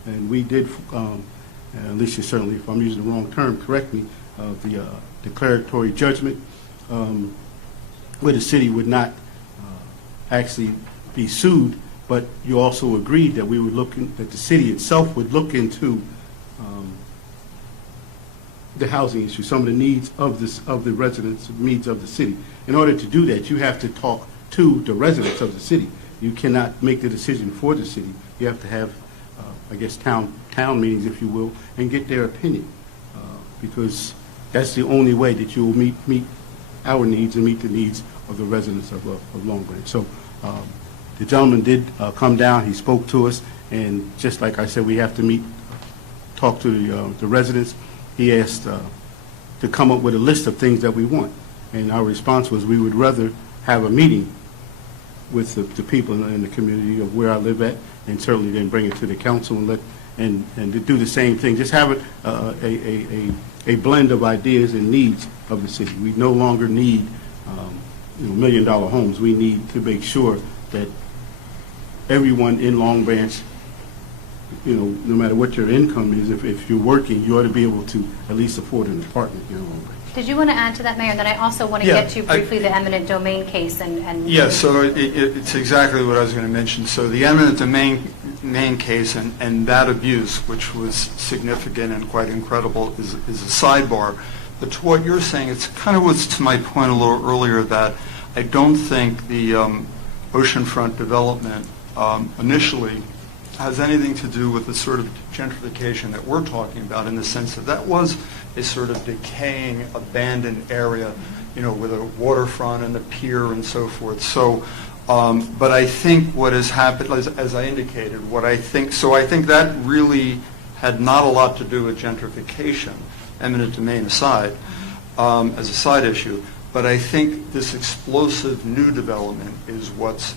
And we did, Alicia, certainly, if I'm using the wrong term, correct me, the declaratory judgment, where the city would not actually be sued, but you also agreed that we were looking, that the city itself would look into the housing issue, some of the needs of the residents, needs of the city. In order to do that, you have to talk to the residents of the city. You cannot make the decision for the city. You have to have, I guess, town meetings, if you will, and get their opinion, because that's the only way that you will meet our needs and meet the needs of the residents of Long Branch. So the gentleman did come down. He spoke to us, and just like I said, we have to talk to the residents. He asked to come up with a list of things that we want, and our response was we would rather have a meeting with the people in the community of where I live at, and certainly then bring it to the council and to do the same thing. Just have a blend of ideas and needs of the city. We no longer need $1 million homes. We need to make sure that everyone in Long Branch, no matter what your income is, if you're working, you ought to be able to at least afford an apartment in Long Branch. Did you want to add to that, Mayor? And then I also want to get to briefly the eminent domain case and Yeah, so it's exactly what I was going to mention. So the eminent domain case and that abuse, which was significant and quite incredible, is a sidebar. But to what you're saying, it's kind of what's to my point a little earlier, that I don't think the oceanfront development initially has anything to do with the sort of gentrification that we're talking about, in the sense that that was a sort of decaying, abandoned area, you know, with a waterfront and the pier and so forth. So, but I think what has happened, as I indicated, I think that really had not a lot to do with gentrification, eminent domain aside, as a side issue. But I think this explosive new development is what's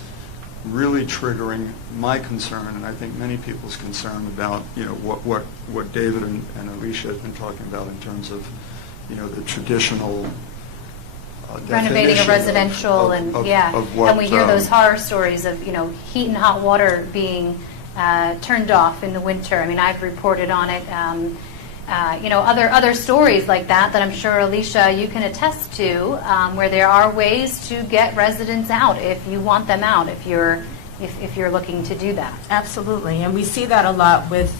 really triggering my concern, and I think many people's concern about, you know, what David and Alicia have been talking about in terms of, you know, the traditional Renovating a residential of and we hear those horror stories of, you know, heat and hot water being turned off in the winter. I mean, I've reported on it. You know, other stories like that I'm sure, Alicia, you can attest to, where there are ways to get residents out if you want them out, if you're looking to do that. Absolutely, and we see that a lot with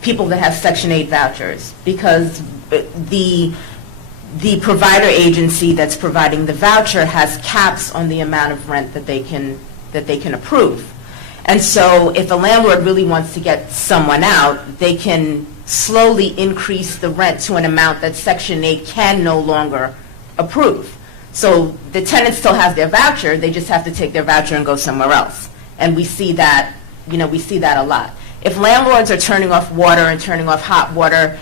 people that have Section 8 vouchers, because the provider agency that's providing the voucher has caps on the amount of rent that they can approve. And so if a landlord really wants to get someone out, they can slowly increase the rent to an amount that Section 8 can no longer approve. So the tenant still has their voucher, they just have to take their voucher and go somewhere else. And we see that, you know, we see that a lot. If landlords are turning off water and turning off hot water,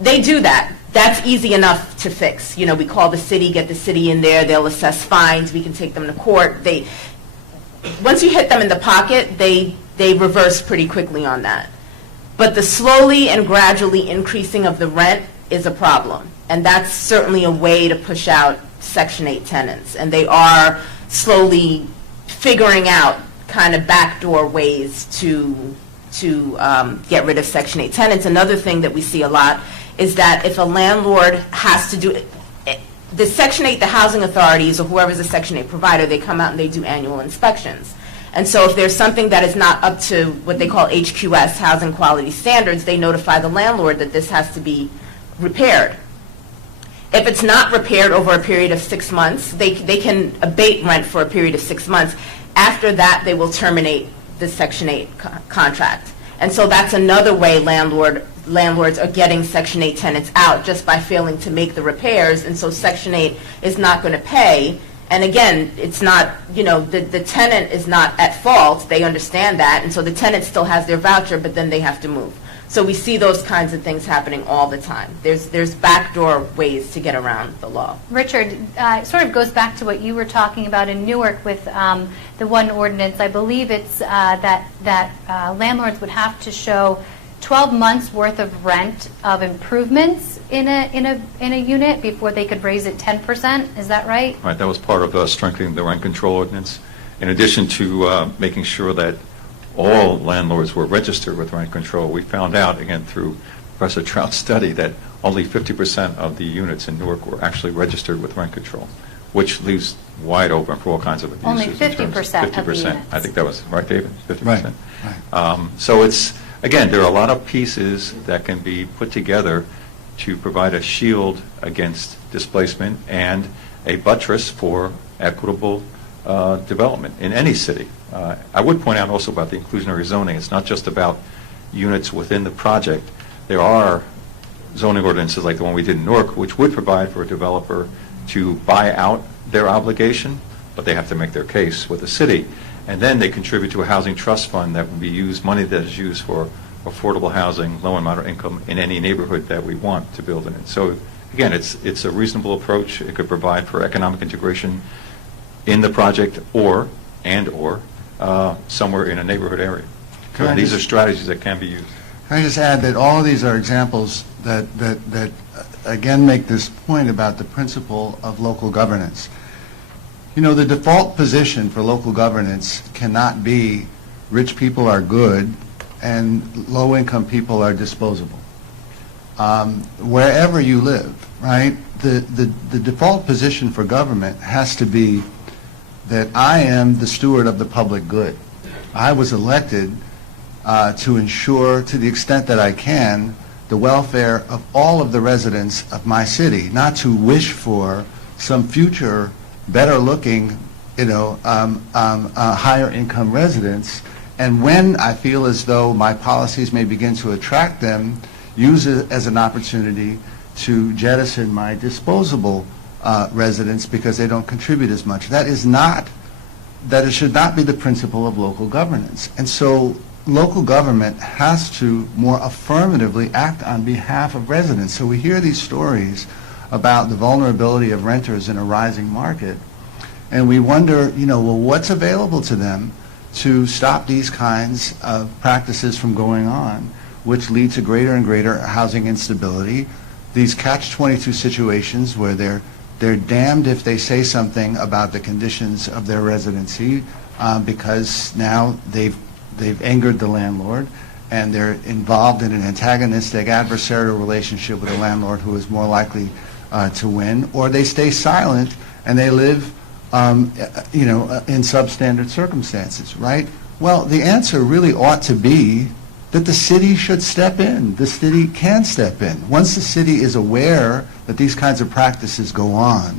they do that. That's easy enough to fix. You know, we call the city, get the city in there, they'll assess fines, we can take them to court. Once you hit them in the pocket, they reverse pretty quickly on that. But the slowly and gradually increasing of the rent is a problem. And that's certainly a way to push out Section 8 tenants. And they are slowly figuring out kind of backdoor ways to get rid of Section 8 tenants. Another thing that we see a lot is that if a landlord has to do it, the Section 8, the housing authorities or whoever's a Section 8 provider, they come out and they do annual inspections. And so if there's something that is not up to what they call HQS, housing quality standards, they notify the landlord that this has to be repaired. If it's not repaired over a period of 6 months, they can abate rent for a period of 6 months. After that, they will terminate the Section 8 contract. And so that's another way landlords are getting Section 8 tenants out, just by failing to make the repairs. And so Section 8 is not going to pay. And again, it's not, you know, the tenant is not at fault. They understand that. And so the tenant still has their voucher, but then they have to move. So we see those kinds of things happening all the time. There's backdoor ways to get around the law. Richard, it sort of goes back to what you were talking about in Newark with the one ordinance. I believe it's that landlords would have to show 12 months worth of rent of improvements in a unit before they could raise it 10%. Is that right? Right. That was part of strengthening the rent control ordinance. In addition to making sure that all landlords were registered with rent control, we found out, again, through Professor Trout's study, that only 50% of the units in Newark were actually registered with rent control, which leaves wide open for all kinds of abuses. Only 50% of the units. I think that was right, David? 50%. Right. So it's, again, there are a lot of pieces that can be put together to provide a shield against displacement and a buttress for equitable development in any city. I would point out also about the inclusionary zoning. It's not just about units within the project. There are zoning ordinances like the one we did in Newark, which would provide for a developer to buy out their obligation, but they have to make their case with the city. And then they contribute to a housing trust fund that will be used, money that is used for affordable housing, low and moderate income in any neighborhood that we want to build in it. So again, it's a reasonable approach. It could provide for economic integration in the project or somewhere in a neighborhood area. And these are strategies that can be used. Can I just add that all of these are examples that again make this point about the principle of local governance. You know, the default position for local governance cannot be rich people are good and low-income people are disposable. Wherever you live, right, the default position for government has to be that I am the steward of the public good. I was elected to ensure, to the extent that I can, the welfare of all of the residents of my city, not to wish for some future better-looking, higher income residents And when I feel as though my policies may begin to attract them, use it as an opportunity to jettison my disposable residents because they don't contribute as much. That it should not be the principle of local governance. And so local government has to more affirmatively act on behalf of residents. So we hear these stories about the vulnerability of renters in a rising market, and we wonder, well, what's available to them to stop these kinds of practices from going on, which lead to greater and greater housing instability, these catch-22 situations where they're damned if they say something about the conditions of their residency because now they've angered the landlord, and they're involved in an antagonistic adversarial relationship with a landlord who is more likely to win, or they stay silent and they live in substandard circumstances, right? Well, the answer really ought to be that the city should step in. The city can step in. Once the city is aware that these kinds of practices go on,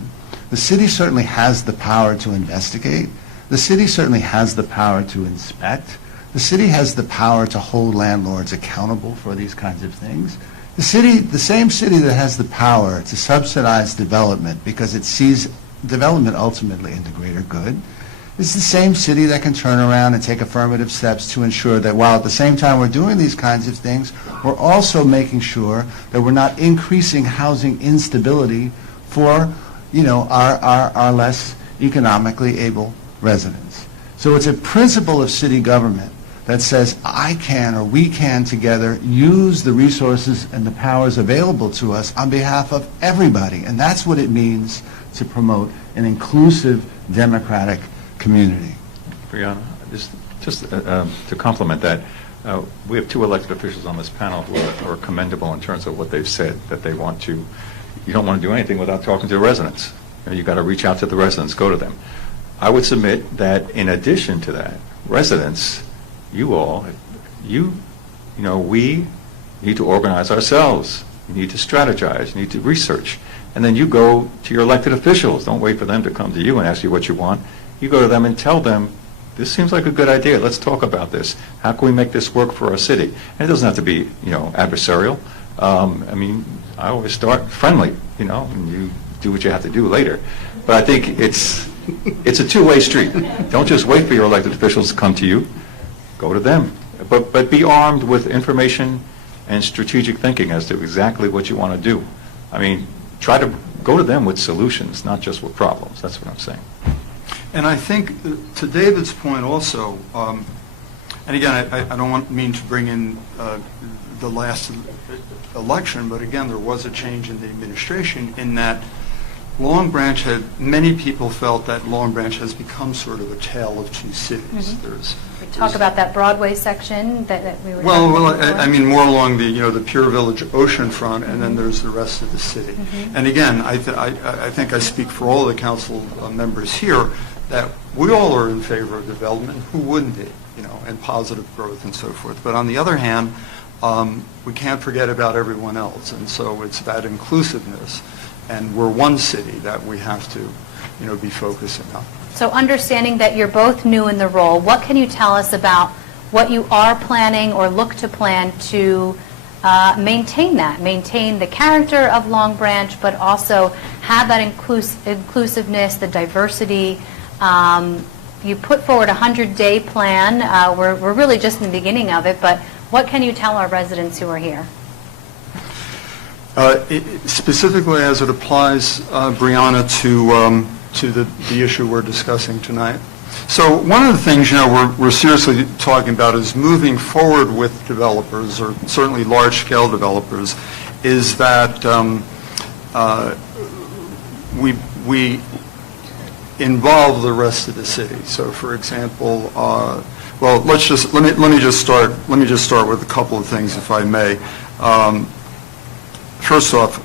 the city certainly has the power to investigate. The city certainly has the power to inspect. The city has the power to hold landlords accountable for these kinds of things. The same city that has the power to subsidize development because it sees development ultimately in the greater good, is the same city that can turn around and take affirmative steps to ensure that while at the same time we're doing these kinds of things, we're also making sure that we're not increasing housing instability for, our less economically able residents. So it's a principle of city government that says I can or we can together use the resources and the powers available to us on behalf of everybody. And that's what it means to promote an inclusive, democratic community. Brianna, just to complement that, we have two elected officials on this panel who are commendable in terms of what they've said, that they want to, you don't want to do anything without talking to the residents. You've got to reach out to the residents, go to them. I would submit that in addition to that, residents, we need to organize ourselves. You need to strategize. You need to research. And then you go to your elected officials. Don't wait for them to come to you and ask you what you want. You go to them and tell them, this seems like a good idea. Let's talk about this. How can we make this work for our city? And it doesn't have to be, adversarial. I always start friendly, and you do what you have to do later. But I think it's a two-way street. Don't just wait for your elected officials to come to you. Go to them. But be armed with information and strategic thinking as to exactly what you want to do. Try to go to them with solutions, not just with problems. That's what I'm saying. And I think, to David's point also, and again, I don't mean to bring in the last election, but again, there was a change in the administration in that Long Branch many people felt that Long Branch has become sort of a tale of two cities. Mm-hmm. Talk about that Broadway section that we were more along the Pure Village oceanfront, and then there's the rest of the city. Mm-hmm. And again, I think I speak for all the council members here that we all are in favor of development. Who wouldn't be, and positive growth and so forth. But on the other hand, we can't forget about everyone else, and so it's that inclusiveness. And we're one city that we have to, be focusing on. So understanding that you're both new in the role, what can you tell us about what you are planning or look to plan to maintain the character of Long Branch, but also have that inclusiveness, the diversity? You put forward a 100-day plan. We're really just in the beginning of it, but what can you tell our residents who are here? Specifically as it applies, Brianna, to the issue we're discussing tonight. So one of the things, we're seriously talking about is moving forward with developers, or certainly large-scale developers, is that we involve the rest of the city. So, for example, let me just start with a couple of things, if I may. First off,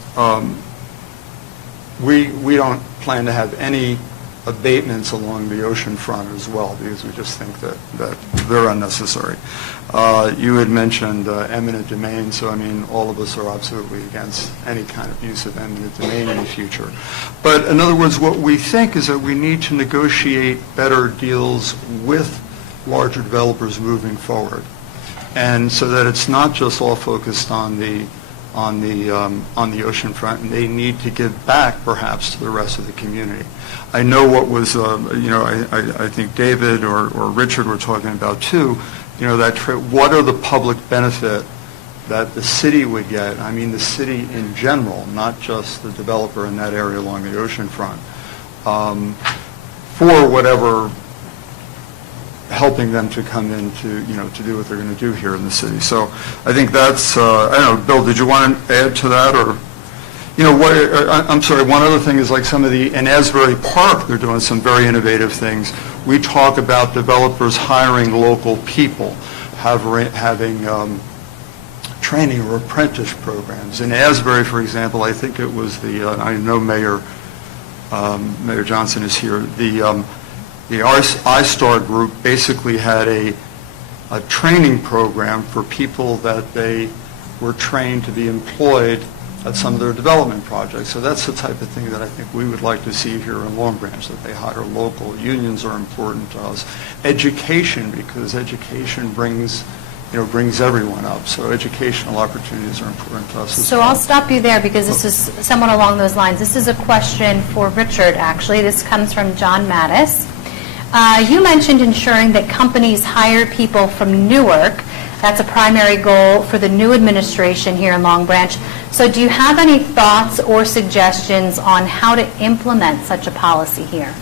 we don't plan to have any abatements along the ocean front as well, because we just think that they're unnecessary. You had mentioned eminent domain, so all of us are absolutely against any kind of use of eminent domain in the future. But in other words, what we think is that we need to negotiate better deals with larger developers moving forward. And so that it's not just all focused on the ocean front, and they need to give back perhaps to the rest of the community. I know what was, I think David or Richard were talking about too, what are the public benefit that the city would get? I mean the city in general, not just the developer in that area along the ocean front, for whatever helping them to come in to do what they're going to do here in the city. So I think that's, I don't know, Bill, did you want to add to that? Or, I'm sorry, one other thing is like in Asbury Park, they're doing some very innovative things. We talk about developers hiring local people, having training or apprentice programs. In Asbury, for example, I think it was I know Mayor Johnson is here, the iStar group basically had a training program for people that they were trained to be employed at some of their development projects. So that's the type of thing that I think we would like to see here in Long Branch, that they hire local. Unions are important to us. Education, because education brings everyone up. So educational opportunities are important to us as So well. I'll stop you there because this is somewhat along those lines. This is a question for Richard, actually. This comes from John Mattis. You mentioned ensuring that companies hire people from Newark. That's a primary goal for the new administration here in Long Branch. So do you have any thoughts or suggestions on how to implement such a policy here?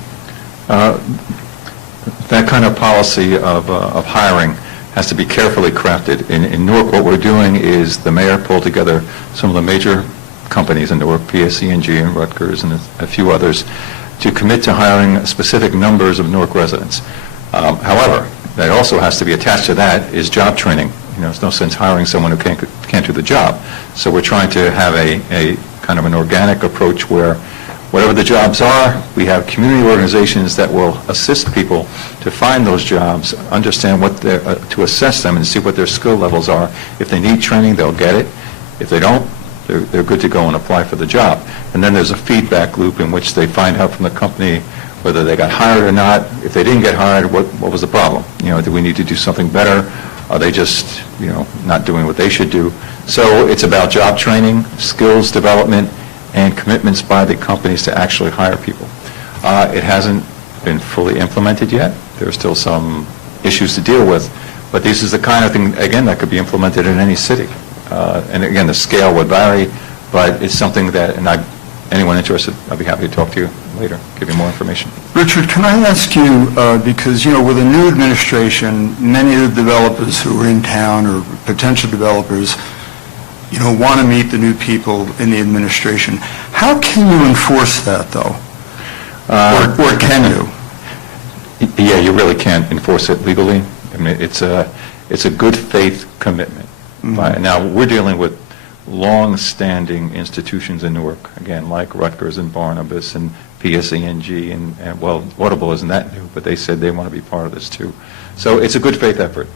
That kind of policy of hiring has to be carefully crafted. In Newark, what we're doing is the mayor pulled together some of the major companies in Newark, PSE&G and Rutgers and a few others, to commit to hiring specific numbers of Newark residents. However, that also has to be attached to that is job training. There's no sense hiring someone who can't do the job. So we're trying to have a kind of an organic approach where whatever the jobs are, we have community organizations that will assist people to find those jobs, understand to assess them and see what their skill levels are. If they need training, they'll get it. If they don't, they're good to go and apply for the job. And then there's a feedback loop in which they find out from the company whether they got hired or not. If they didn't get hired, what was the problem? Do we need to do something better? Are they just, not doing what they should do? So it's about job training, skills development, and commitments by the companies to actually hire people. It hasn't been fully implemented yet. There are still some issues to deal with, but this is the kind of thing, again, that could be implemented in any city. And again, the scale would vary, but it's something that, anyone interested, I'd be happy to talk to you later, give you more information. Richard, can I ask you, because, with a new administration, many of the developers who are in town or potential developers, want to meet the new people in the administration. How can you enforce that, though? Or can you? Yeah, you really can't enforce it legally. I mean, it's a good faith commitment. Mm-hmm. Now, we're dealing with long-standing institutions in Newark, again, like Rutgers and Barnabas and PSE&G, and well, Audible isn't that new, but they said they want to be part of this too. So it's a good faith effort.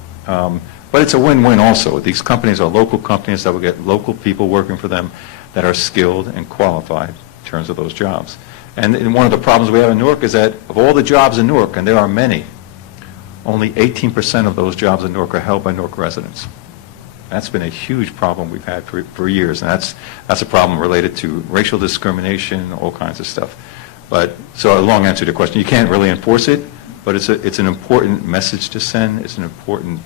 But it's a win-win also. These companies are local companies that will get local people working for them that are skilled and qualified in terms of those jobs. And one of the problems we have in Newark is that of all the jobs in Newark, and there are many, only 18% of those jobs in Newark are held by Newark residents. That's been a huge problem we've had for years, and that's a problem related to racial discrimination, all kinds of stuff. But so a long answer to the question, you can't really enforce it, but it's an important message to send. It's an important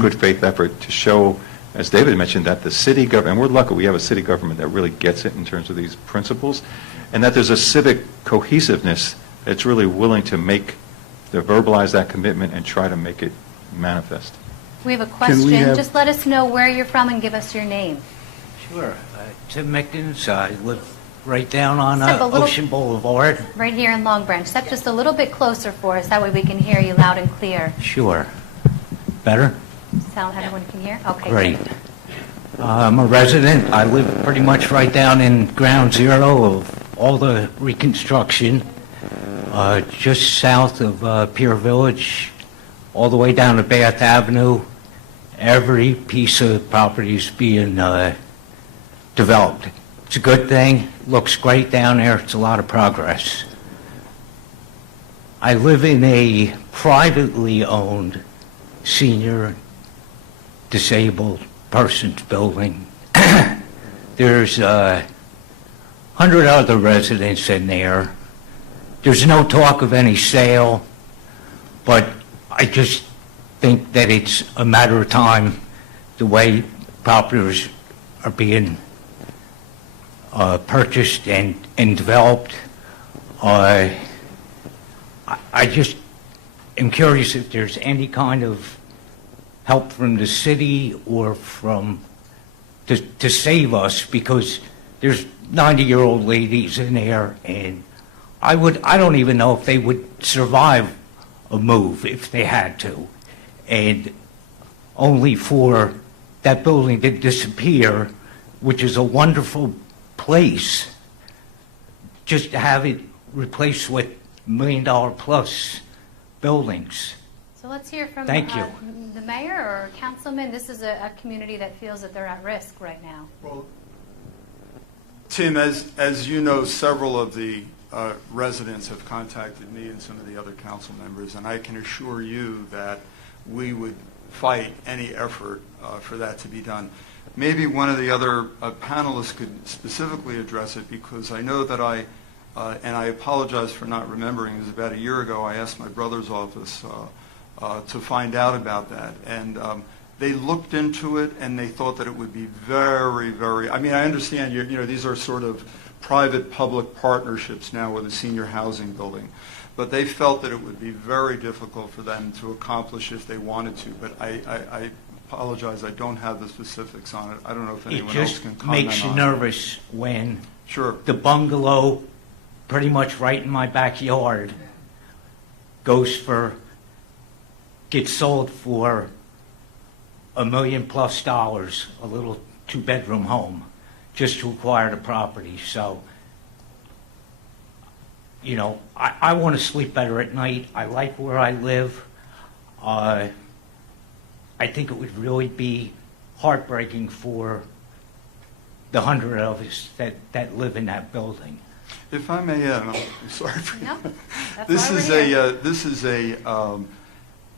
good faith effort to show, as David mentioned, that the city government, and we're lucky we have a city government that really gets it in terms of these principles, and that there's a civic cohesiveness that's really willing to verbalize that commitment and try to make it manifest. We have a question. Just let us know where you're from and give us your name. Sure. Tim Mickens. I live right down on Step a little- Ocean Boulevard. Right here in Long Branch. Step just a little bit closer for us. That way we can hear you loud and clear. Sure. Better? Sound everyone can hear? Okay. Great. I'm a resident. I live pretty much right down in ground zero of all the reconstruction, just south of Pier Village, all the way down to Bath Avenue. Every piece of property is being developed. It's a good thing. Looks great down there. It's a lot of progress. I live in a privately owned senior disabled persons building. There's 100 other residents in there. There's no talk of any sale, but I just think that it's a matter of time the way properties are being purchased and developed. I just am curious if there's any kind of help from the city or from to save us, because there's 90-year-old ladies in there, and I don't even know if they would survive a move if they had to, and only for that building to disappear, which is a wonderful place, just to have it replaced with $1 million plus buildings. So let's hear from Thank you. The mayor or councilman. This is a community that feels that they're at risk right now. Well, Tim, as you know, several of the residents have contacted me and some of the other council members, and I can assure you that we would fight any effort for that to be done. Maybe one of the other panelists could specifically address it, because I know that and I apologize for not remembering, it was about a year ago, I asked my brother's office to find out about that. And they looked into it, and they thought that it would be very, very, I mean, I understand, you know, these are sort of private-public partnerships now with a senior housing building. But they felt that it would be very difficult for them to accomplish if they wanted to. But I apologize, I don't have the specifics on it. I don't know if anyone else can comment on it. It just makes you nervous when Sure. the bungalow, pretty much right in my backyard, gets sold for $1 million plus, a little 2-bedroom home, just to acquire the property. So, you know, I want to sleep better at night. I like where I live. I think it would really be heartbreaking for the 100 of us that live in that building. If I may add, I'm sorry for No, that's this why is we're here. this is a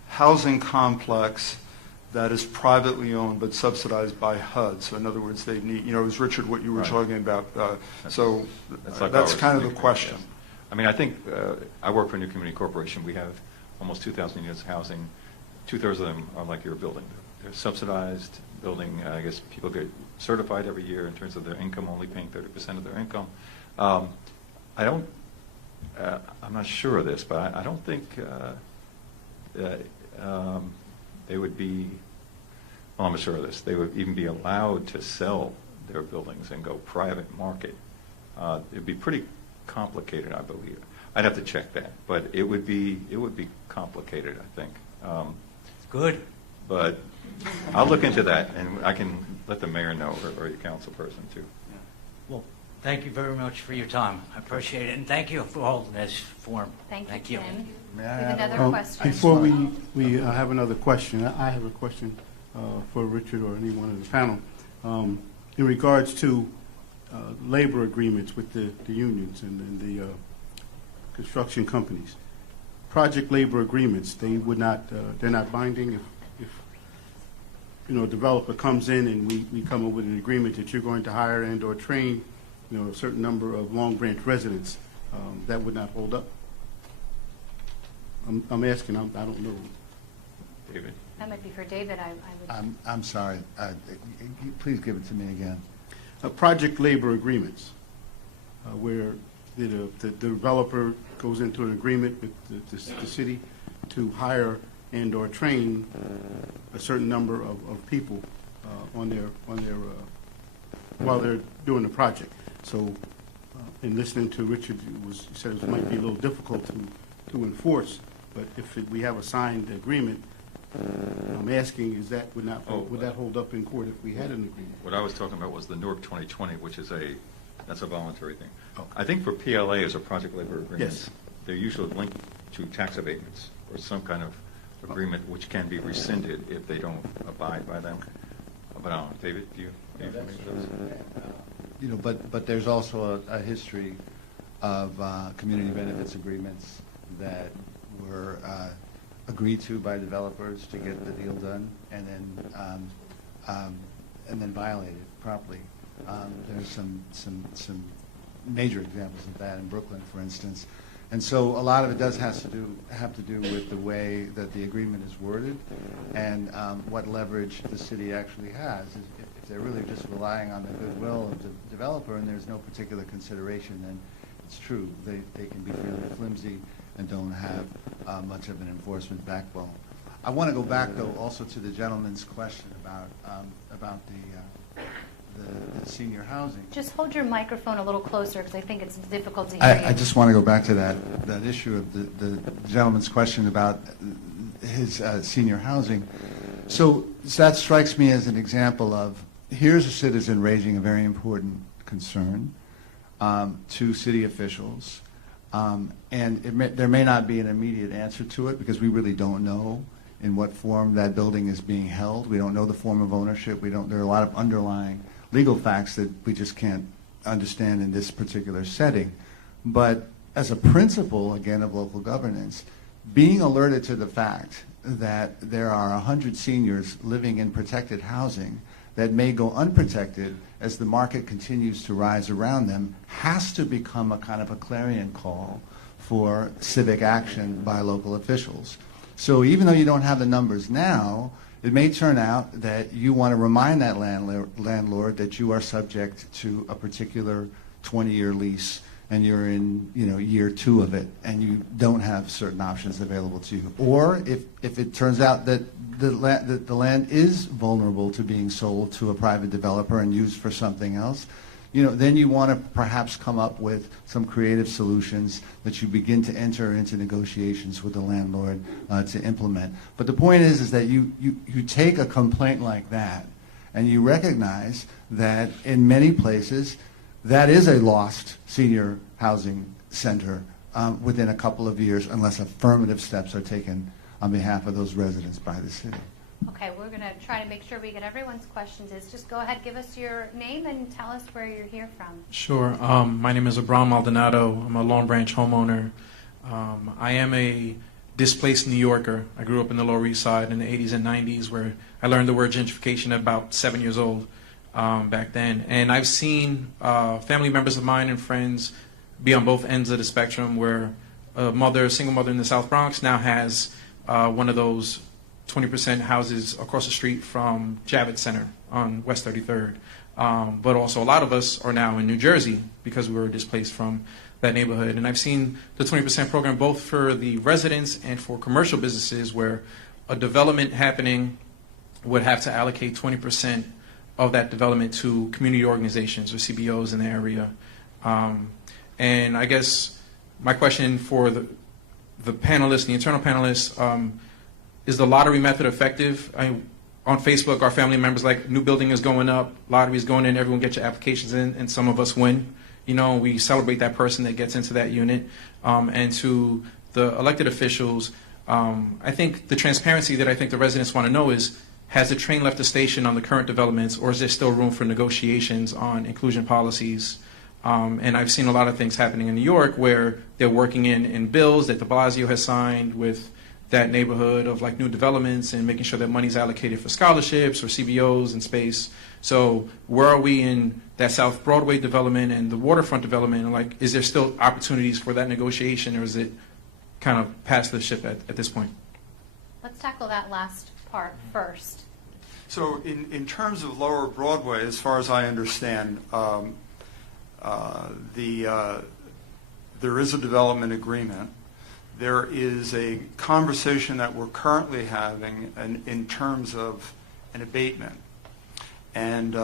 housing complex that is privately owned but subsidized by HUD. So in other words, they need, you know, it was Richard what you were Right. talking about. So That's like that's ours. kind of the question. Yes. I mean, I think I work for New Community Corporation. We have almost 2,000 units of housing. 2/3 of them are like your building. They're subsidized building. I guess people get certified every year in terms of their income, only paying 30% of their income. I'm not sure of this, but I don't think that they would be, well, I'm sure of this, they would even be allowed to sell their buildings and go private market. It'd be pretty complicated, I believe. I'd have to check that, but it would be complicated, I think. Good. But I'll look into that, and I can let the mayor know, or your council person too. Well, thank you very much for your time. I appreciate it, and thank you for holding this forum. Thank you, Tim. May We I have have another question. Before we have another question, I have a question for Richard or anyone in the panel. In regards to labor agreements with the unions and the construction companies, project labor agreements, they're not binding. If you know, a developer comes in and we come up with an agreement that you're going to hire and or train, you know, a certain number of Long Branch residents, that would not hold up. I'm asking. I don't know. David? That might be for David. I would. I'm sorry. Please give it to me again. Project labor agreements, where the developer goes into an agreement with the city to hire and or train a certain number of people on their while they're doing the project. So, in listening to Richard, you said it might be a little difficult to enforce, but if we have a signed agreement, I'm asking, would that hold up in court if we had an agreement? What I was talking about was the Newark 2020, which is that's a voluntary thing. Okay. I think for PLAs or project labor agreements, Yes. they're usually linked to tax abatements or some kind of agreement which can be rescinded if they don't abide by them. But I don't know, David, do you have any information on those? You know, but there's also a history of community benefits agreements that were agreed to by developers to get the deal done, and then violated properly. There's some major examples of that in Brooklyn, for instance. And so a lot of it does have to do with the way that the agreement is worded and what leverage the city actually has. If they're really just relying on the goodwill of the developer and there's no particular consideration, then it's true. They can be fairly flimsy and don't have much of an enforcement backbone. I want to go back, though, also to the gentleman's question about the senior housing. Just hold your microphone a little closer because I think it's difficult to hear you. I just want to go back to that issue of the gentleman's question about his senior housing. So that strikes me as an example of, here's a citizen raising a very important concern to city officials, and there may not be an immediate answer to it because we really don't know in what form that building is being held. We don't know the form of ownership. There are a lot of underlying legal facts that we just can't understand in this particular setting. But as a principle, again, of local governance, being alerted to the fact that there are 100 seniors living in protected housing that may go unprotected as the market continues to rise around them has to become a kind of a clarion call for civic action by local officials. So even though you don't have the numbers now, it may turn out that you want to remind that landlord that you are subject to a particular 20-year lease and you're in year 2 of it and you don't have certain options available to you. Or if it turns out that the land is vulnerable to being sold to a private developer and used for something else, then you want to perhaps come up with some creative solutions that you begin to enter into negotiations with the landlord to implement. But the point is that you take a complaint like that and you recognize that in many places that is a lost senior housing center within a couple of years unless affirmative steps are taken on behalf of those residents by the city. Okay, we're going to try to make sure we get everyone's questions. Just go ahead, give us your name and tell us where you're here from. Sure. My name is Abraham Maldonado. I'm a Long Branch homeowner. I am a displaced New Yorker. I grew up in the Lower East Side in the 80s and 90s where I learned the word gentrification at about 7 years old back then. And I've seen family members of mine and friends be on both ends of the spectrum where a single mother in the South Bronx now has one of those 20% houses across the street from Javits Center on West 33rd. But also a lot of us are now in New Jersey because we were displaced from that neighborhood. And I've seen the 20% program both for the residents and for commercial businesses where a development happening would have to allocate 20% of that development to community organizations or CBOs in the area. And I guess my question for the panelists, the internal panelists, is the lottery method effective? On Facebook, our family members like, new building is going up, lottery is going in, everyone get your applications in, and some of us win. We celebrate that person that gets into that unit. And to the elected officials, I think the transparency that I think the residents want to know is, has the train left the station on the current developments, or is there still room for negotiations on inclusion policies? And I've seen a lot of things happening in New York where they're working in bills that de Blasio has signed with that neighborhood of like new developments and making sure that money's allocated for scholarships or CBOs and space. So where are we in that South Broadway development and the waterfront development? Like, is there still opportunities for that negotiation, or is it kind of past the ship at this point? Let's tackle that last part first. So in terms of Lower Broadway, as far as I understand, there is a development agreement. There is a conversation that we're currently having in terms of an abatement. And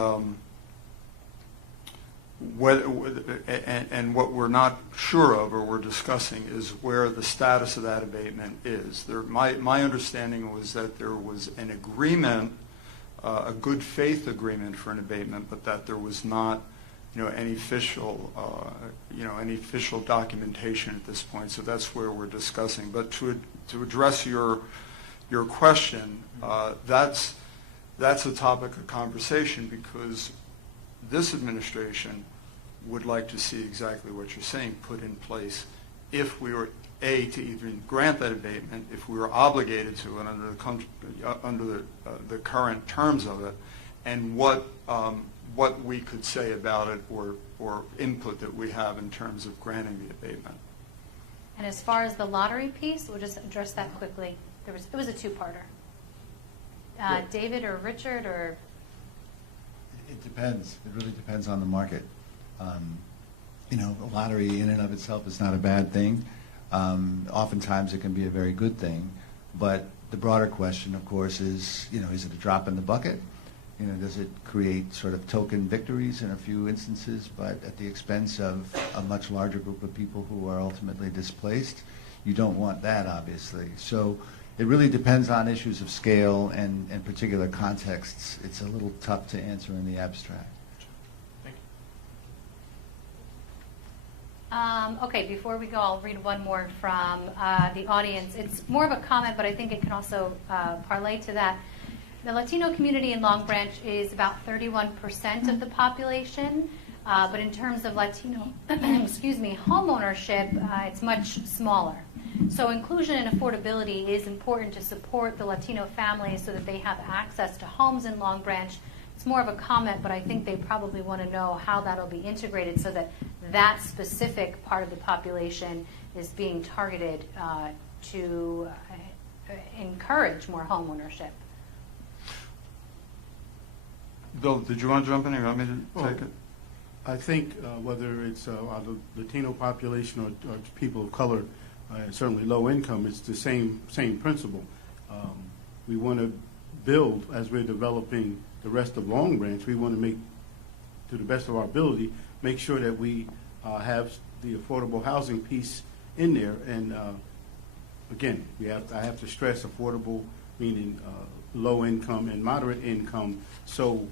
what we're not sure of or we're discussing is where the status of that abatement is. My understanding was that there was an agreement, a good faith agreement for an abatement, but that there was not any official documentation at this point. So that's where we're discussing. But to address your question, that's a topic of conversation because this administration would like to see exactly what you're saying put in place if we were to even grant that abatement if we were obligated to it under the current terms of it, and what we could say about it or input that we have in terms of granting the abatement. And as far as the lottery piece, we'll just address that quickly. It was a two-parter. David or Richard or? It depends. It really depends on the market. You know, a lottery in and of itself is not a bad thing. Oftentimes it can be a very good thing. But the broader question, of course, is, you know, is it a drop in the bucket? You know, does it create sort of token victories in a few instances, but at the expense of a much larger group of people who are ultimately displaced? You don't want that, obviously. So it really depends on issues of scale and particular contexts. It's a little tough to answer in the abstract. Okay, before we go, I'll read one more from the audience. It's more of a comment, but I think it can also parlay to that. The Latino community in Long Branch is about 31% of the population, but in terms of Latino, excuse me, home ownership, it's much smaller. So inclusion and affordability is important to support the Latino families so that they have access to homes in Long Branch. It's more of a comment, but I think they probably want to know how that'll be integrated so that that specific part of the population is being targeted to encourage more home ownership. Bill, did you want to jump in, or you want me to take it? I think whether it's the Latino population or people of color, certainly low income, it's the same principle. We want to build, as we're developing the rest of Long Branch, we want to make, to the best of our ability, make sure that we have the affordable housing piece in there. And again, I have to stress affordable, meaning low income and moderate income, so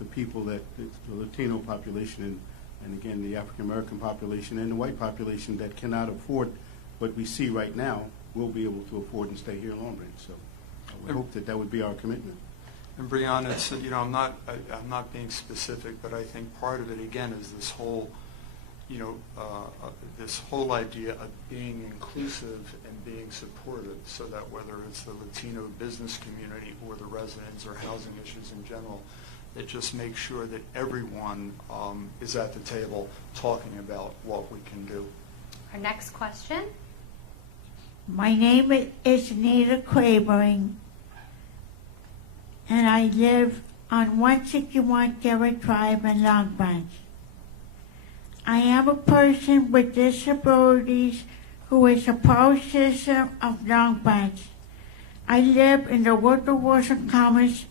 the people that, the Latino population and again the African American population and the white population that cannot afford what we see right now will be able to afford and stay here in Long Branch. So I would hope that would be our commitment. And Brianna, it's, you know, I'm not being specific, but I think part of it again is this whole, you know, this whole idea of being inclusive and being supportive, so that whether it's the Latino business community or the residents or housing issues in general, it just makes sure that everyone is at the table talking about what we can do. Our next question. My name is Nita Quavering, and I live on 161 Garrett Drive in Long Branch. I am a person with disabilities who is a proud citizen of Long Branch. I live in the Woodrow Wilson Commons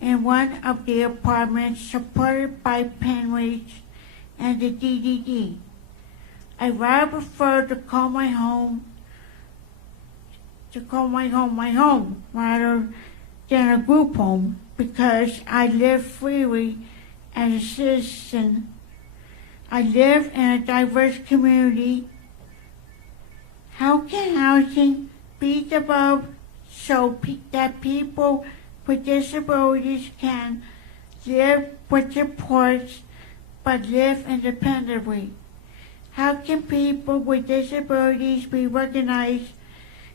in one of the apartments supported by Penridge and the DDD. I rather prefer to call my home my home rather than a group home, because I live freely as a citizen. I live in a diverse community. How can housing be developed so that people with disabilities can live with supports but live independently? How can people with disabilities be recognized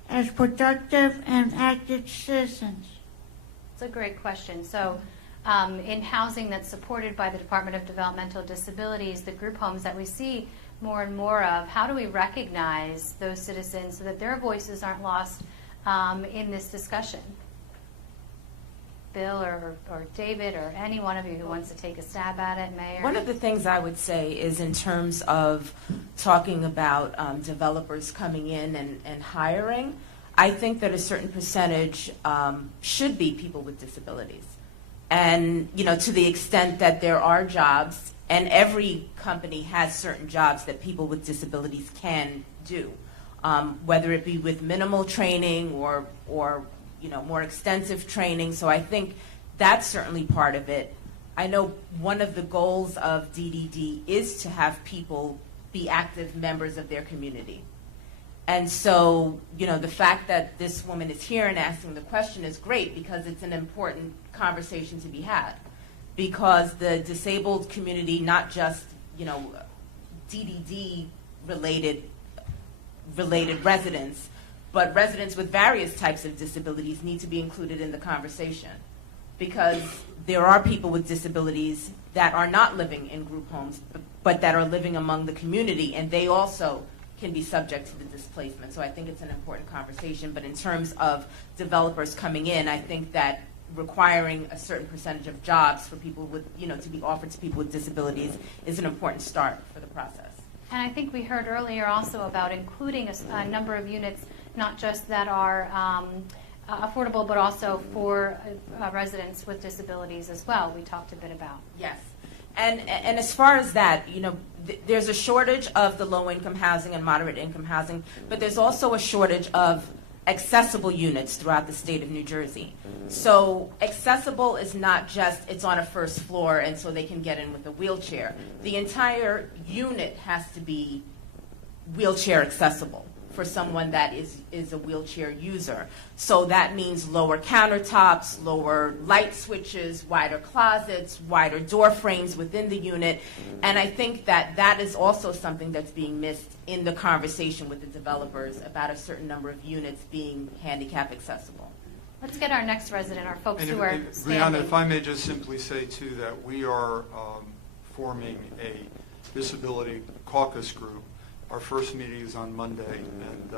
as productive and active citizens? It's a great question. So in housing that's supported by the Department of Developmental Disabilities, the group homes that we see more and more of, how do we recognize those citizens so that their voices aren't lost in this discussion? Bill or David or any one of you who wants to take a stab at it, Mayor? One of the things I would say is in terms of talking about developers coming in and hiring, I think that a certain percentage should be people with disabilities. And, you know, to the extent that there are jobs, and every company has certain jobs that people with disabilities can do, whether it be with minimal training or you know, more extensive training. So I think that's certainly part of it. I know one of the goals of DDD is to have people be active members of their community. And so, you know, the fact that this woman is here and asking the question is great, because it's an important conversation to be had. Because the disabled community, not just, you know, DDD related related residents, but residents with various types of disabilities need to be included in the conversation, because there are people with disabilities that are not living in group homes, but that are living among the community, and they also can be subject to the displacement. So I think it's an important conversation. But in terms of developers coming in, I think that requiring a certain percentage of jobs for people with, to be offered to people with disabilities is an important start for the process. And I think we heard earlier also about including a number of units, not just that are affordable, but also for residents with disabilities as well. We talked a bit about. Yes. And as far as that, there's a shortage of the low-income housing and moderate-income housing, but there's also a shortage of accessible units throughout the state of New Jersey. So accessible is not just it's on a first floor and so they can get in with a wheelchair. The entire unit has to be wheelchair accessible for someone that is a wheelchair user. So that means lower countertops, lower light switches, wider closets, wider door frames within the unit. And I think that is also something that's being missed in the conversation with the developers about a certain number of units being handicap accessible. Let's get our next resident, our folks And who are Brianna, standing. if I may just simply say, too, that we are forming a disability caucus group. Our first meeting is on Monday, and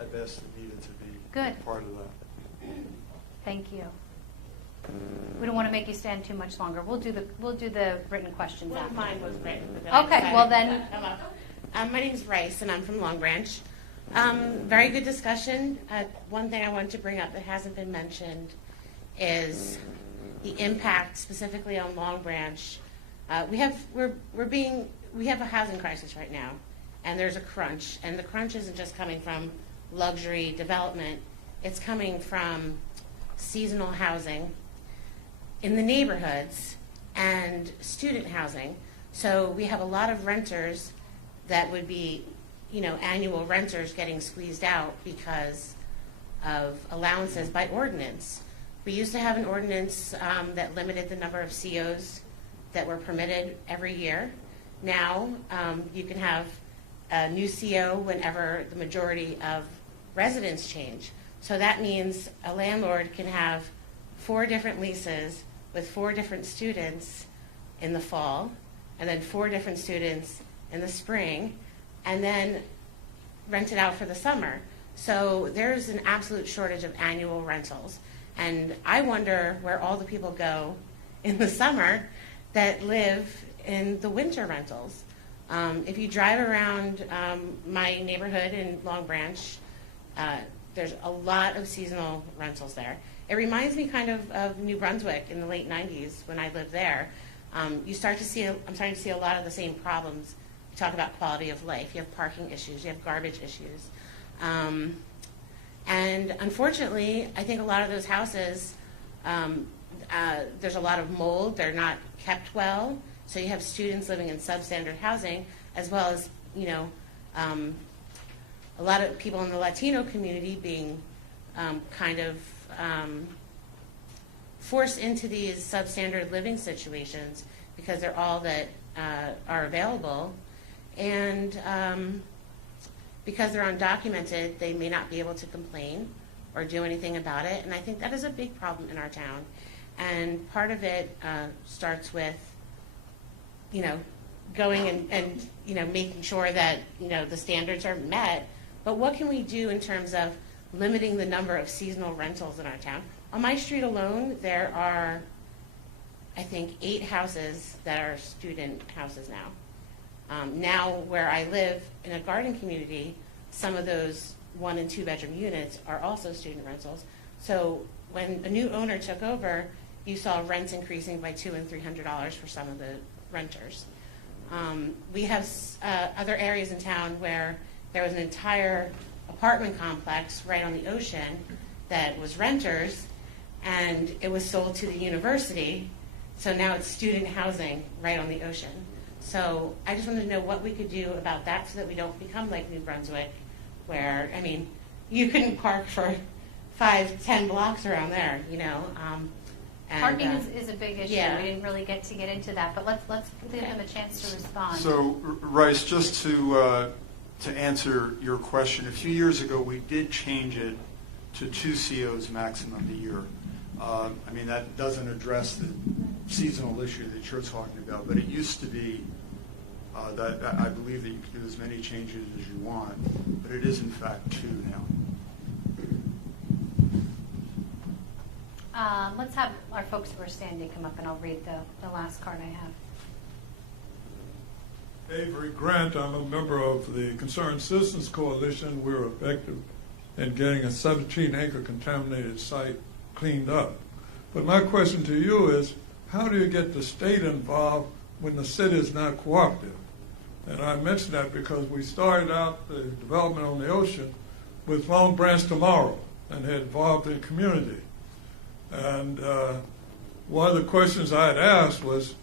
I've asked Anita to be Good. part of that. Thank you. We don't want to make you stand too much longer. We'll do the written questions One of after. mine was written. but then I Okay, decided well to then- come up. My name is Rice, and I'm from Long Branch. Very good discussion. One thing I wanted to bring up that hasn't been mentioned is the impact specifically on Long Branch. We have a housing crisis right now, and there's a crunch. And the crunch isn't just coming from luxury development. It's coming from seasonal housing in the neighborhoods and student housing. So we have a lot of renters that would be, annual renters getting squeezed out because of allowances by ordinance. We used to have an ordinance that limited the number of COs that were permitted every year. Now you can have a new CO whenever the majority of residents change. So that means a landlord can have 4 different leases with 4 different students in the fall, and then 4 different students in the spring, and then rent it out for the summer. So there's an absolute shortage of annual rentals. And I wonder where all the people go in the summer that live in the winter rentals. If you drive around my neighborhood in Long Branch, there's a lot of seasonal rentals there. It reminds me kind of New Brunswick in the late 90s when I lived there. I'm starting to see a lot of the same problems. You talk about quality of life. You have parking issues. You have garbage issues. And unfortunately, I think a lot of those houses, there's a lot of mold. They're not kept well. So you have students living in substandard housing, as well as, a lot of people in the Latino community being forced into these substandard living situations because they're all that are available. And because they're undocumented, they may not be able to complain or do anything about it. And I think that is a big problem in our town. And part of it starts with, going and making sure that, the standards are met. But what can we do in terms of limiting the number of seasonal rentals in our town? On my street alone, there are, I think, 8 houses that are student houses now. Now, where I live in a garden community, some of those 1- and 2-bedroom units are also student rentals. So when a new owner took over, you saw rents increasing by $200 and $300 for some of the renters. We have other areas in town where there was an entire apartment complex right on the ocean that was renters, and it was sold to the university. So now it's student housing right on the ocean. So I just wanted to know what we could do about that so that we don't become like New Brunswick, where, you couldn't park for 5-10 blocks around there, And, Parking is a big issue. yeah. We didn't really get to get into that, but let's give them a chance to respond. So, Rice, just to to answer your question, a few years ago we did change it to 2 COs maximum a year. I mean, that doesn't address the seasonal issue that you're talking about, but it used to be that I believe that you could do as many changes as you want, but it is in fact 2 now. Let's have our folks who are standing come up, and I'll read the last card I have. Avery Grant, I'm a member of the Concerned Citizens Coalition. We're effective in getting a 17-acre contaminated site cleaned up. But my question to you is, how do you get the state involved when the city is not cooperative? And I mention that because we started out the development on the ocean with Long Branch Tomorrow and had involved the community. And one of the questions I had asked was,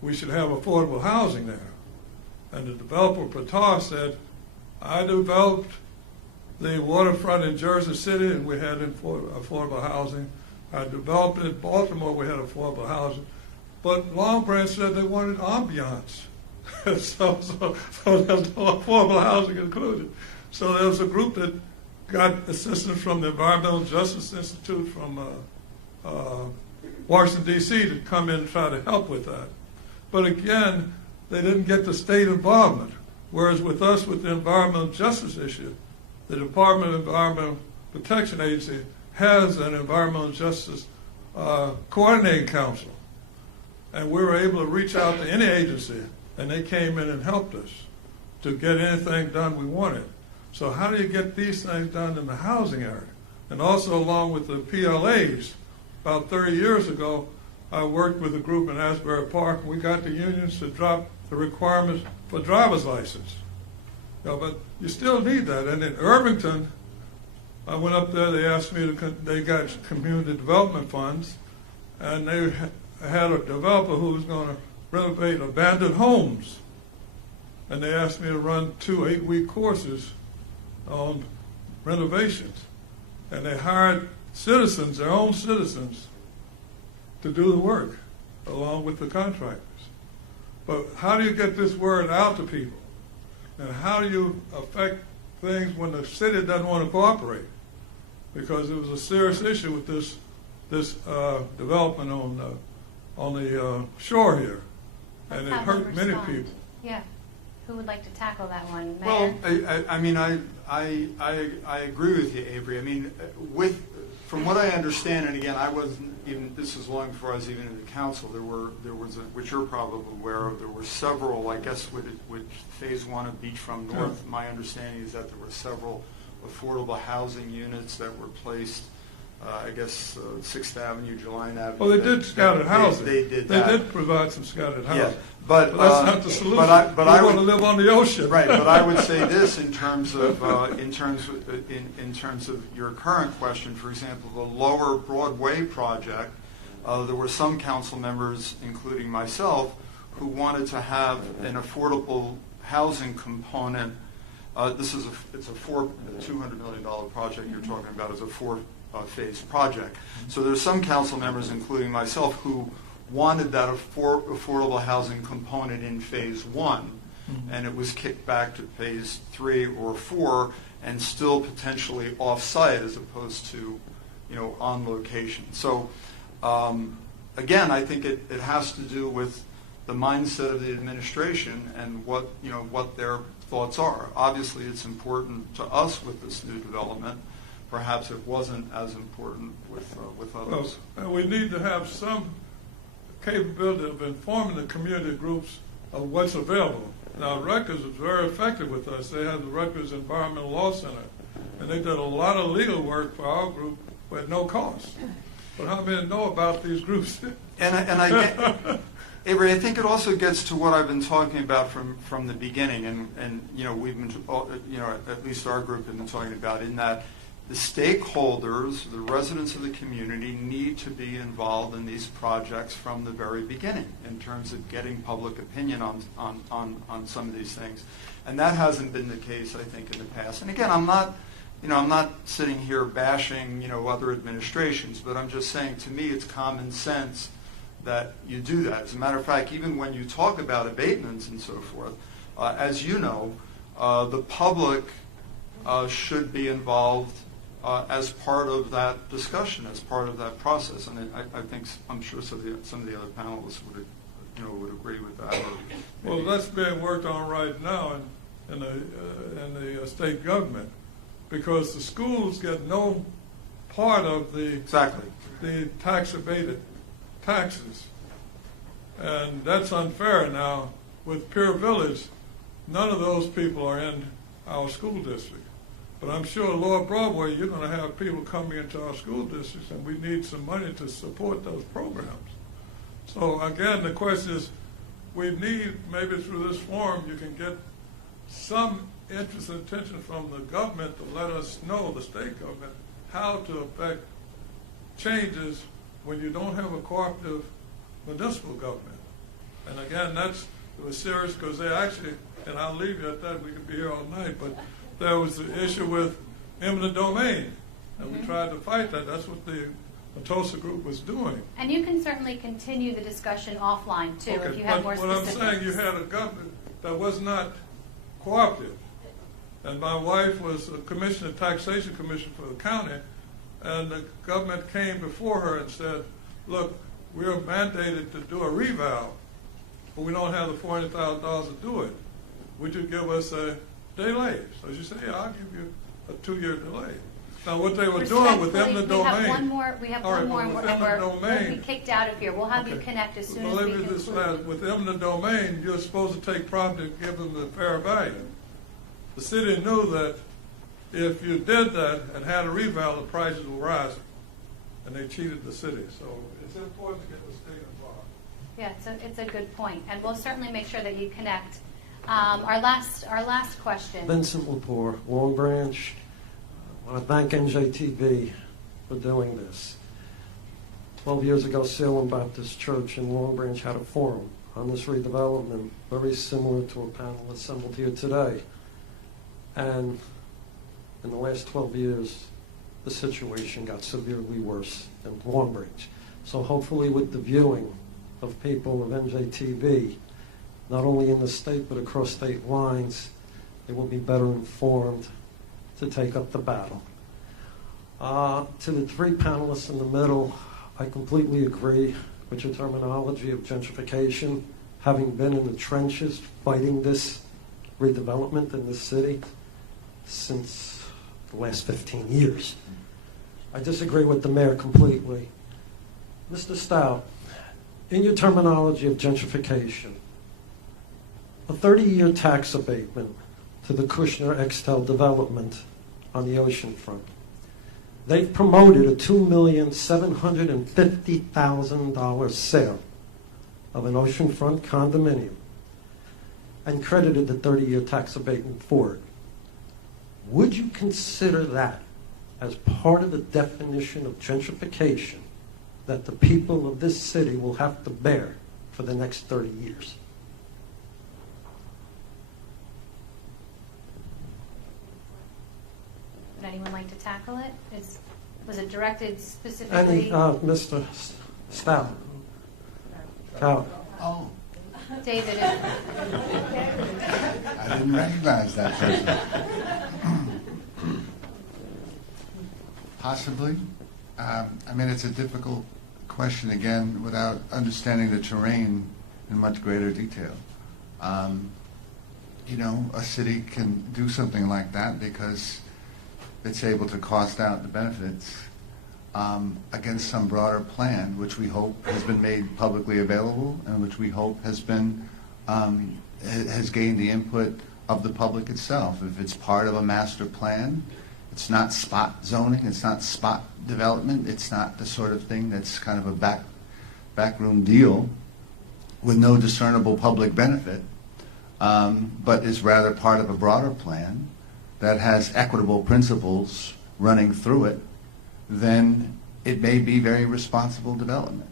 we should have affordable housing there. And the developer, Patar, said, I developed the waterfront in Jersey City and we had affordable housing. I developed it in Baltimore, we had affordable housing. But Long Branch said they wanted ambiance. so there's no affordable housing included. So there was a group that got assistance from the Environmental Justice Institute from Washington, D.C. to come in and try to help with that. But again, they didn't get the state involvement. Whereas with us, with the environmental justice issue, the Department of Environmental Protection Agency has an environmental justice coordinating council. And we were able to reach out to any agency, and they came in and helped us to get anything done we wanted. So how do you get these things done in the housing area? And also along with the PLAs, about 30 years ago, I worked with a group in Asbury Park, and we got the unions to drop the requirements for driver's license. You know, but you still need that. And in Irvington, I went up there, they asked me to, they got community development funds, and they had a developer who was going to renovate abandoned homes. And they asked me to run 2 8-week courses on renovations. And they hired citizens, their own citizens, to do the work along with the contractors. But how do you get this word out to people? And how do you affect things when the city doesn't want to cooperate? Because it was a serious issue with this development on the shore here, and it hurt many people. Yeah. Who would like to tackle that one? Well, Mayor? I mean, I agree with you, Avery. I mean, from what I understand, and again, I wasn't even, this was long before I was even in the council, there was which you're probably aware of, there were several, I guess with phase 1 of Beachfront North, my understanding is that there were several affordable housing units that were placed, I guess 6th Avenue, Jelline Avenue. Well, they did scattered housing. They did that. They did provide some scattered housing. Yeah, but that's not the solution. But I want to live on the ocean. Right, but I would say this in terms of your current question. For example, the Lower Broadway project, there were some council members, including myself, who wanted to have an affordable housing component. It's a $200 million project you're talking about as a 4-phase project. So there's some council members, including myself, who wanted that affordable housing component in phase 1, and it was kicked back to phase 3 or 4, and still potentially off-site as opposed to, on location. So again, I think it has to do with the mindset of the administration and what their thoughts are. Obviously, it's important to us with this new development. Perhaps it wasn't as important with others. Well, we need to have some capability of informing the community groups of what's available. Now, Rutgers is very effective with us. They have the Rutgers Environmental Law Center, and they did a lot of legal work for our group at no cost. But how many know about these groups? Avery, I think it also gets to what I've been talking about from the beginning, and we've been, at least our group has been talking about, in that the stakeholders, the residents of the community, need to be involved in these projects from the very beginning in terms of getting public opinion on some of these things. And that hasn't been the case, I think, in the past. And again, I'm not sitting here bashing, other administrations, but I'm just saying, to me, it's common sense that you do that. As a matter of fact, even when you talk about abatements and so forth, as you know, the public should be involved as part of that discussion, as part of that process. And I'm sure some of the other panelists would agree with that. Well, that's being worked on right now in the state government, because the schools get no part of the tax abated taxes, and that's unfair. Now with Pier Village, none of those people are in our school district, but I'm sure Lower Broadway, you're going to have people coming into our school districts, and we need some money to support those programs. So again, the question is, we need, maybe through this forum, you can get some interest and attention from the government to let us know, the state government, how to affect changes when you don't have a cooperative municipal government. And again, it was serious, because they actually, and I'll leave you at that, we could be here all night, but there was the issue with eminent domain, and we tried to fight that. That's what the Atosa group was doing. And you can certainly continue the discussion offline too, if you have more specifics. What I'm saying, you had a government that was not cooperative. And my wife was a commissioner, taxation commissioner for the county, and the government came before her and said, look, we are mandated to do a revow, but we don't have the $400,000 to do it. Would you give us a delay? So she said, yeah, I'll give you a 2-year delay. Now, what they were doing with eminent domain. We have one more, and we'll be kicked out of here. We'll have you connect as soon as we conclude. With eminent domain, you're supposed to take property and give them the fair value. The city knew that if you did that and had a reval, the prices were rising, and they cheated the city. So it's important to get the state involved. Yeah, it's a good point, and we'll certainly make sure that you connect. Our last question. Vincent Lepore, Long Branch. I want to thank NJTV for doing this. 12 years ago, Salem Baptist Church in Long Branch had a forum on this redevelopment, very similar to a panel assembled here today. And in the last 12 years, the situation got severely worse in Long Branch. So hopefully with the viewing of people of NJTV, not only in the state but across state lines, they will be better informed to take up the battle. To the 3 panelists in the middle, I completely agree with your terminology of gentrification. Having been in the trenches fighting this redevelopment in this city since the last 15 years. I disagree with the mayor completely. Mr. Stout, in your terminology of gentrification, a 30-year tax abatement to the Kushner-Extel development on the ocean front. They've promoted a $2,750,000 sale of an oceanfront condominium and credited the 30-year tax abatement for it. Would you consider that as part of the definition of gentrification that the people of this city will have to bear for the next 30 years? Would anyone like to tackle it? Was it directed specifically? Mr. Stout. Oh, David. I didn't recognize that person. Possibly. I mean, it's a difficult question, again, without understanding the terrain in much greater detail. A city can do something like that because it's able to cost out the benefits against some broader plan, which we hope has been made publicly available and which we hope has been has gained the input of the public itself. If it's part of a master plan, it's not spot zoning, it's not spot development, it's not the sort of thing that's kind of a backroom deal with no discernible public benefit, but is rather part of a broader plan that has equitable principles running through it, then it may be very responsible development.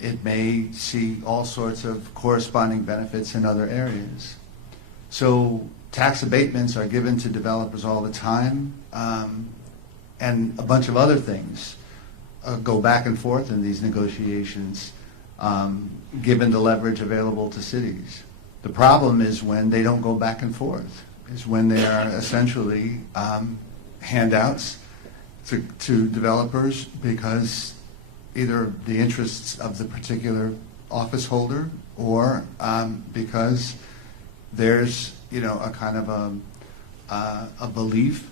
It may see all sorts of corresponding benefits in other areas. So tax abatements are given to developers all the time, and a bunch of other things go back and forth in these negotiations, given the leverage available to cities. The The problem is when they don't go back and forth, is when they are essentially handouts to developers because either the interests of the particular office holder or because there's, a kind of a belief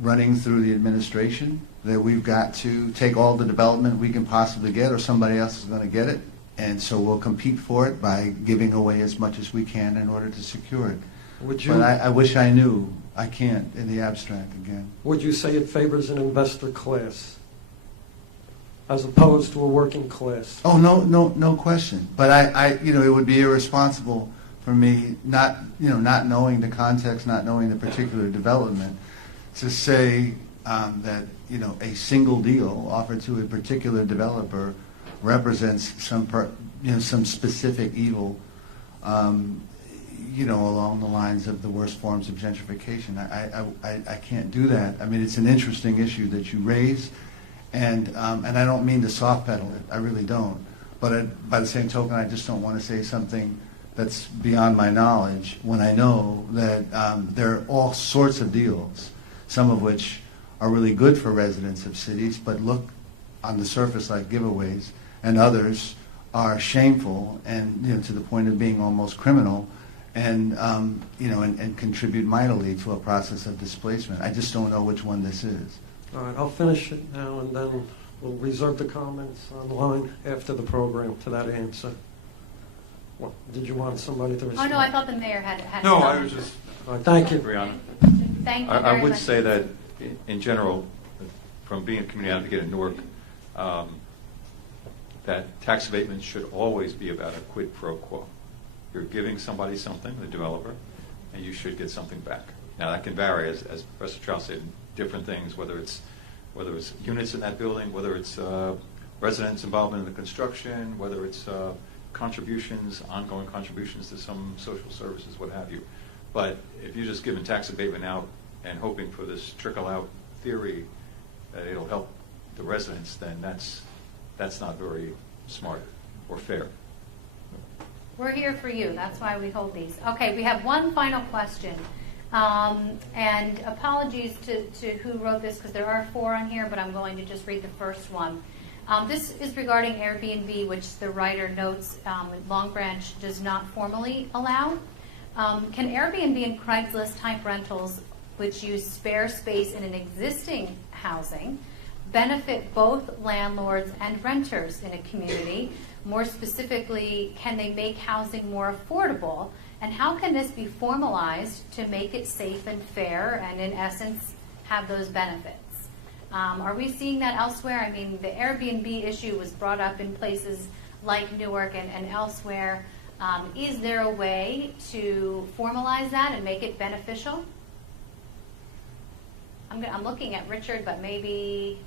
running through the administration that we've got to take all the development we can possibly get or somebody else is going to get it. And so we'll compete for it by giving away as much as we can in order to secure it. Would you, But I wish I knew. I can't in the abstract again. would you say it favors an investor class as opposed to a working class? Oh, no question. But it would be irresponsible for me not knowing the context, not knowing the particular development, to say that a single deal offered to a particular developer represents some specific evil, along the lines of the worst forms of gentrification. I can't do that. I mean, it's an interesting issue that you raise, and I don't mean to soft pedal it. I really don't. But by the same token, I just don't want to say something that's beyond my knowledge when I know that there are all sorts of deals, some of which are really good for residents of cities, but look on the surface like giveaways, and others are shameful and to the point of being almost criminal, and and contribute mightily to a process of displacement. I just don't know which one this is. All right, I'll finish it now, and then we'll reserve the comments online after the program to that answer. What, did you want somebody to respond? Oh, no, I thought the mayor had. No, I was just. All right, thank you. Brianna? Thank you I very would much. say that, in general, from being a community advocate in Newark, that tax abatement should always be about a quid pro quo. You're giving somebody something, the developer, and you should get something back. Now, that can vary, as Professor Charles said, different things, whether it's units in that building, whether it's residents' involvement in the construction, whether it's contributions, ongoing contributions to some social services, what have you. But if you're just giving tax abatement out and hoping for this trickle-out theory that it'll help the residents, then that's not very smart or fair. We're here for you. That's why we hold these. Okay, we have one final question. And apologies to who wrote this, because there are 4 on here, but I'm going to just read the first one. This is regarding Airbnb, which the writer notes Long Branch does not formally allow. Can Airbnb and Craigslist type rentals, which use spare space in an existing housing, benefit both landlords and renters in a community? More specifically, can they make housing more affordable? And how can this be formalized to make it safe and fair and, in essence, have those benefits? Are we seeing that elsewhere? I mean, the Airbnb issue was brought up in places like Newark and elsewhere. Is there a way to formalize that and make it beneficial? I'm looking at Richard, but maybe...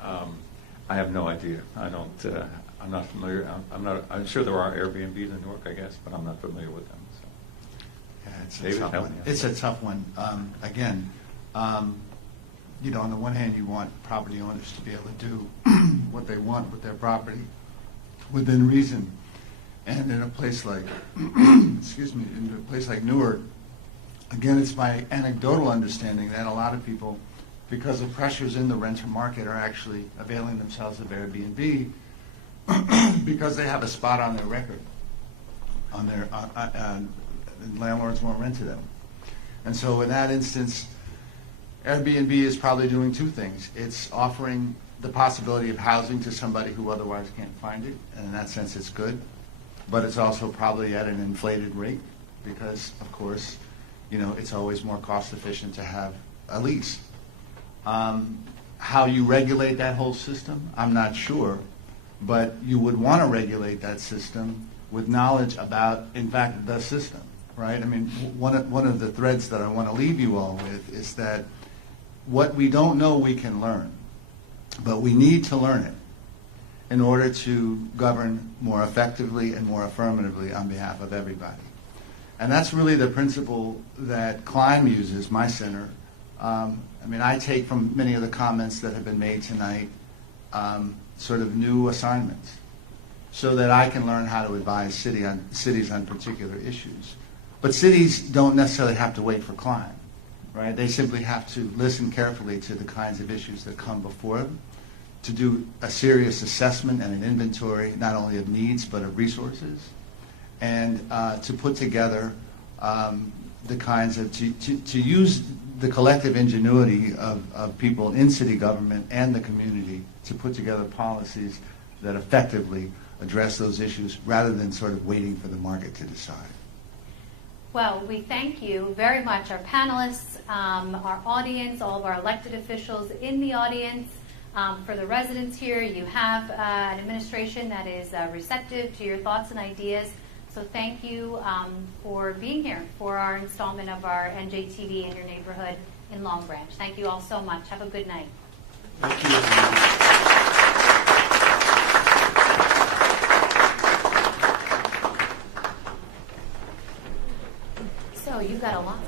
I have no idea. I'm not familiar. I'm sure there are Airbnbs in Newark, I guess, but I'm not familiar with them. So. Yeah, it's David, a tough help one. me out. It's a tough one. Again, on the one hand, you want property owners to be able to do what they want with their property within reason. And in a place like, in a place like Newark, again, it's my anecdotal understanding that a lot of people, because of pressures in the renter market, are actually availing themselves of Airbnb because they have a spot on their record, and landlords won't rent to them. And so in that instance, Airbnb is probably doing 2 things. It's offering the possibility of housing to somebody who otherwise can't find it, and in that sense it's good. But it's also probably at an inflated rate because, of course, it's always more cost efficient to have a lease. How you regulate that whole system, I'm not sure, but you would want to regulate that system with knowledge about, in fact, the system, right? I mean, one of the threads that I want to leave you all with is that what we don't know we can learn, but we need to learn it in order to govern more effectively and more affirmatively on behalf of everybody. And that's really the principle that Climb uses, my center. I take from many of the comments that have been made tonight sort of new assignments. so that I can learn how to advise cities on particular issues. But cities don't necessarily have to wait for Klein, right? They simply have to listen carefully to the kinds of issues that come before them, to do a serious assessment and an inventory, not only of needs, but of resources, and to put together the kinds of, to use the collective ingenuity of people in city government and the community to put together policies that effectively address those issues rather than sort of waiting for the market to decide. Well, we thank you very much, our panelists, our audience, all of our elected officials in the audience. For the residents here, you have an administration that is receptive to your thoughts and ideas. So thank you for being here for our installment of our NJTV in your neighborhood in Long Branch. Thank you all so much. Have a good night. Thank you. So you got a lot.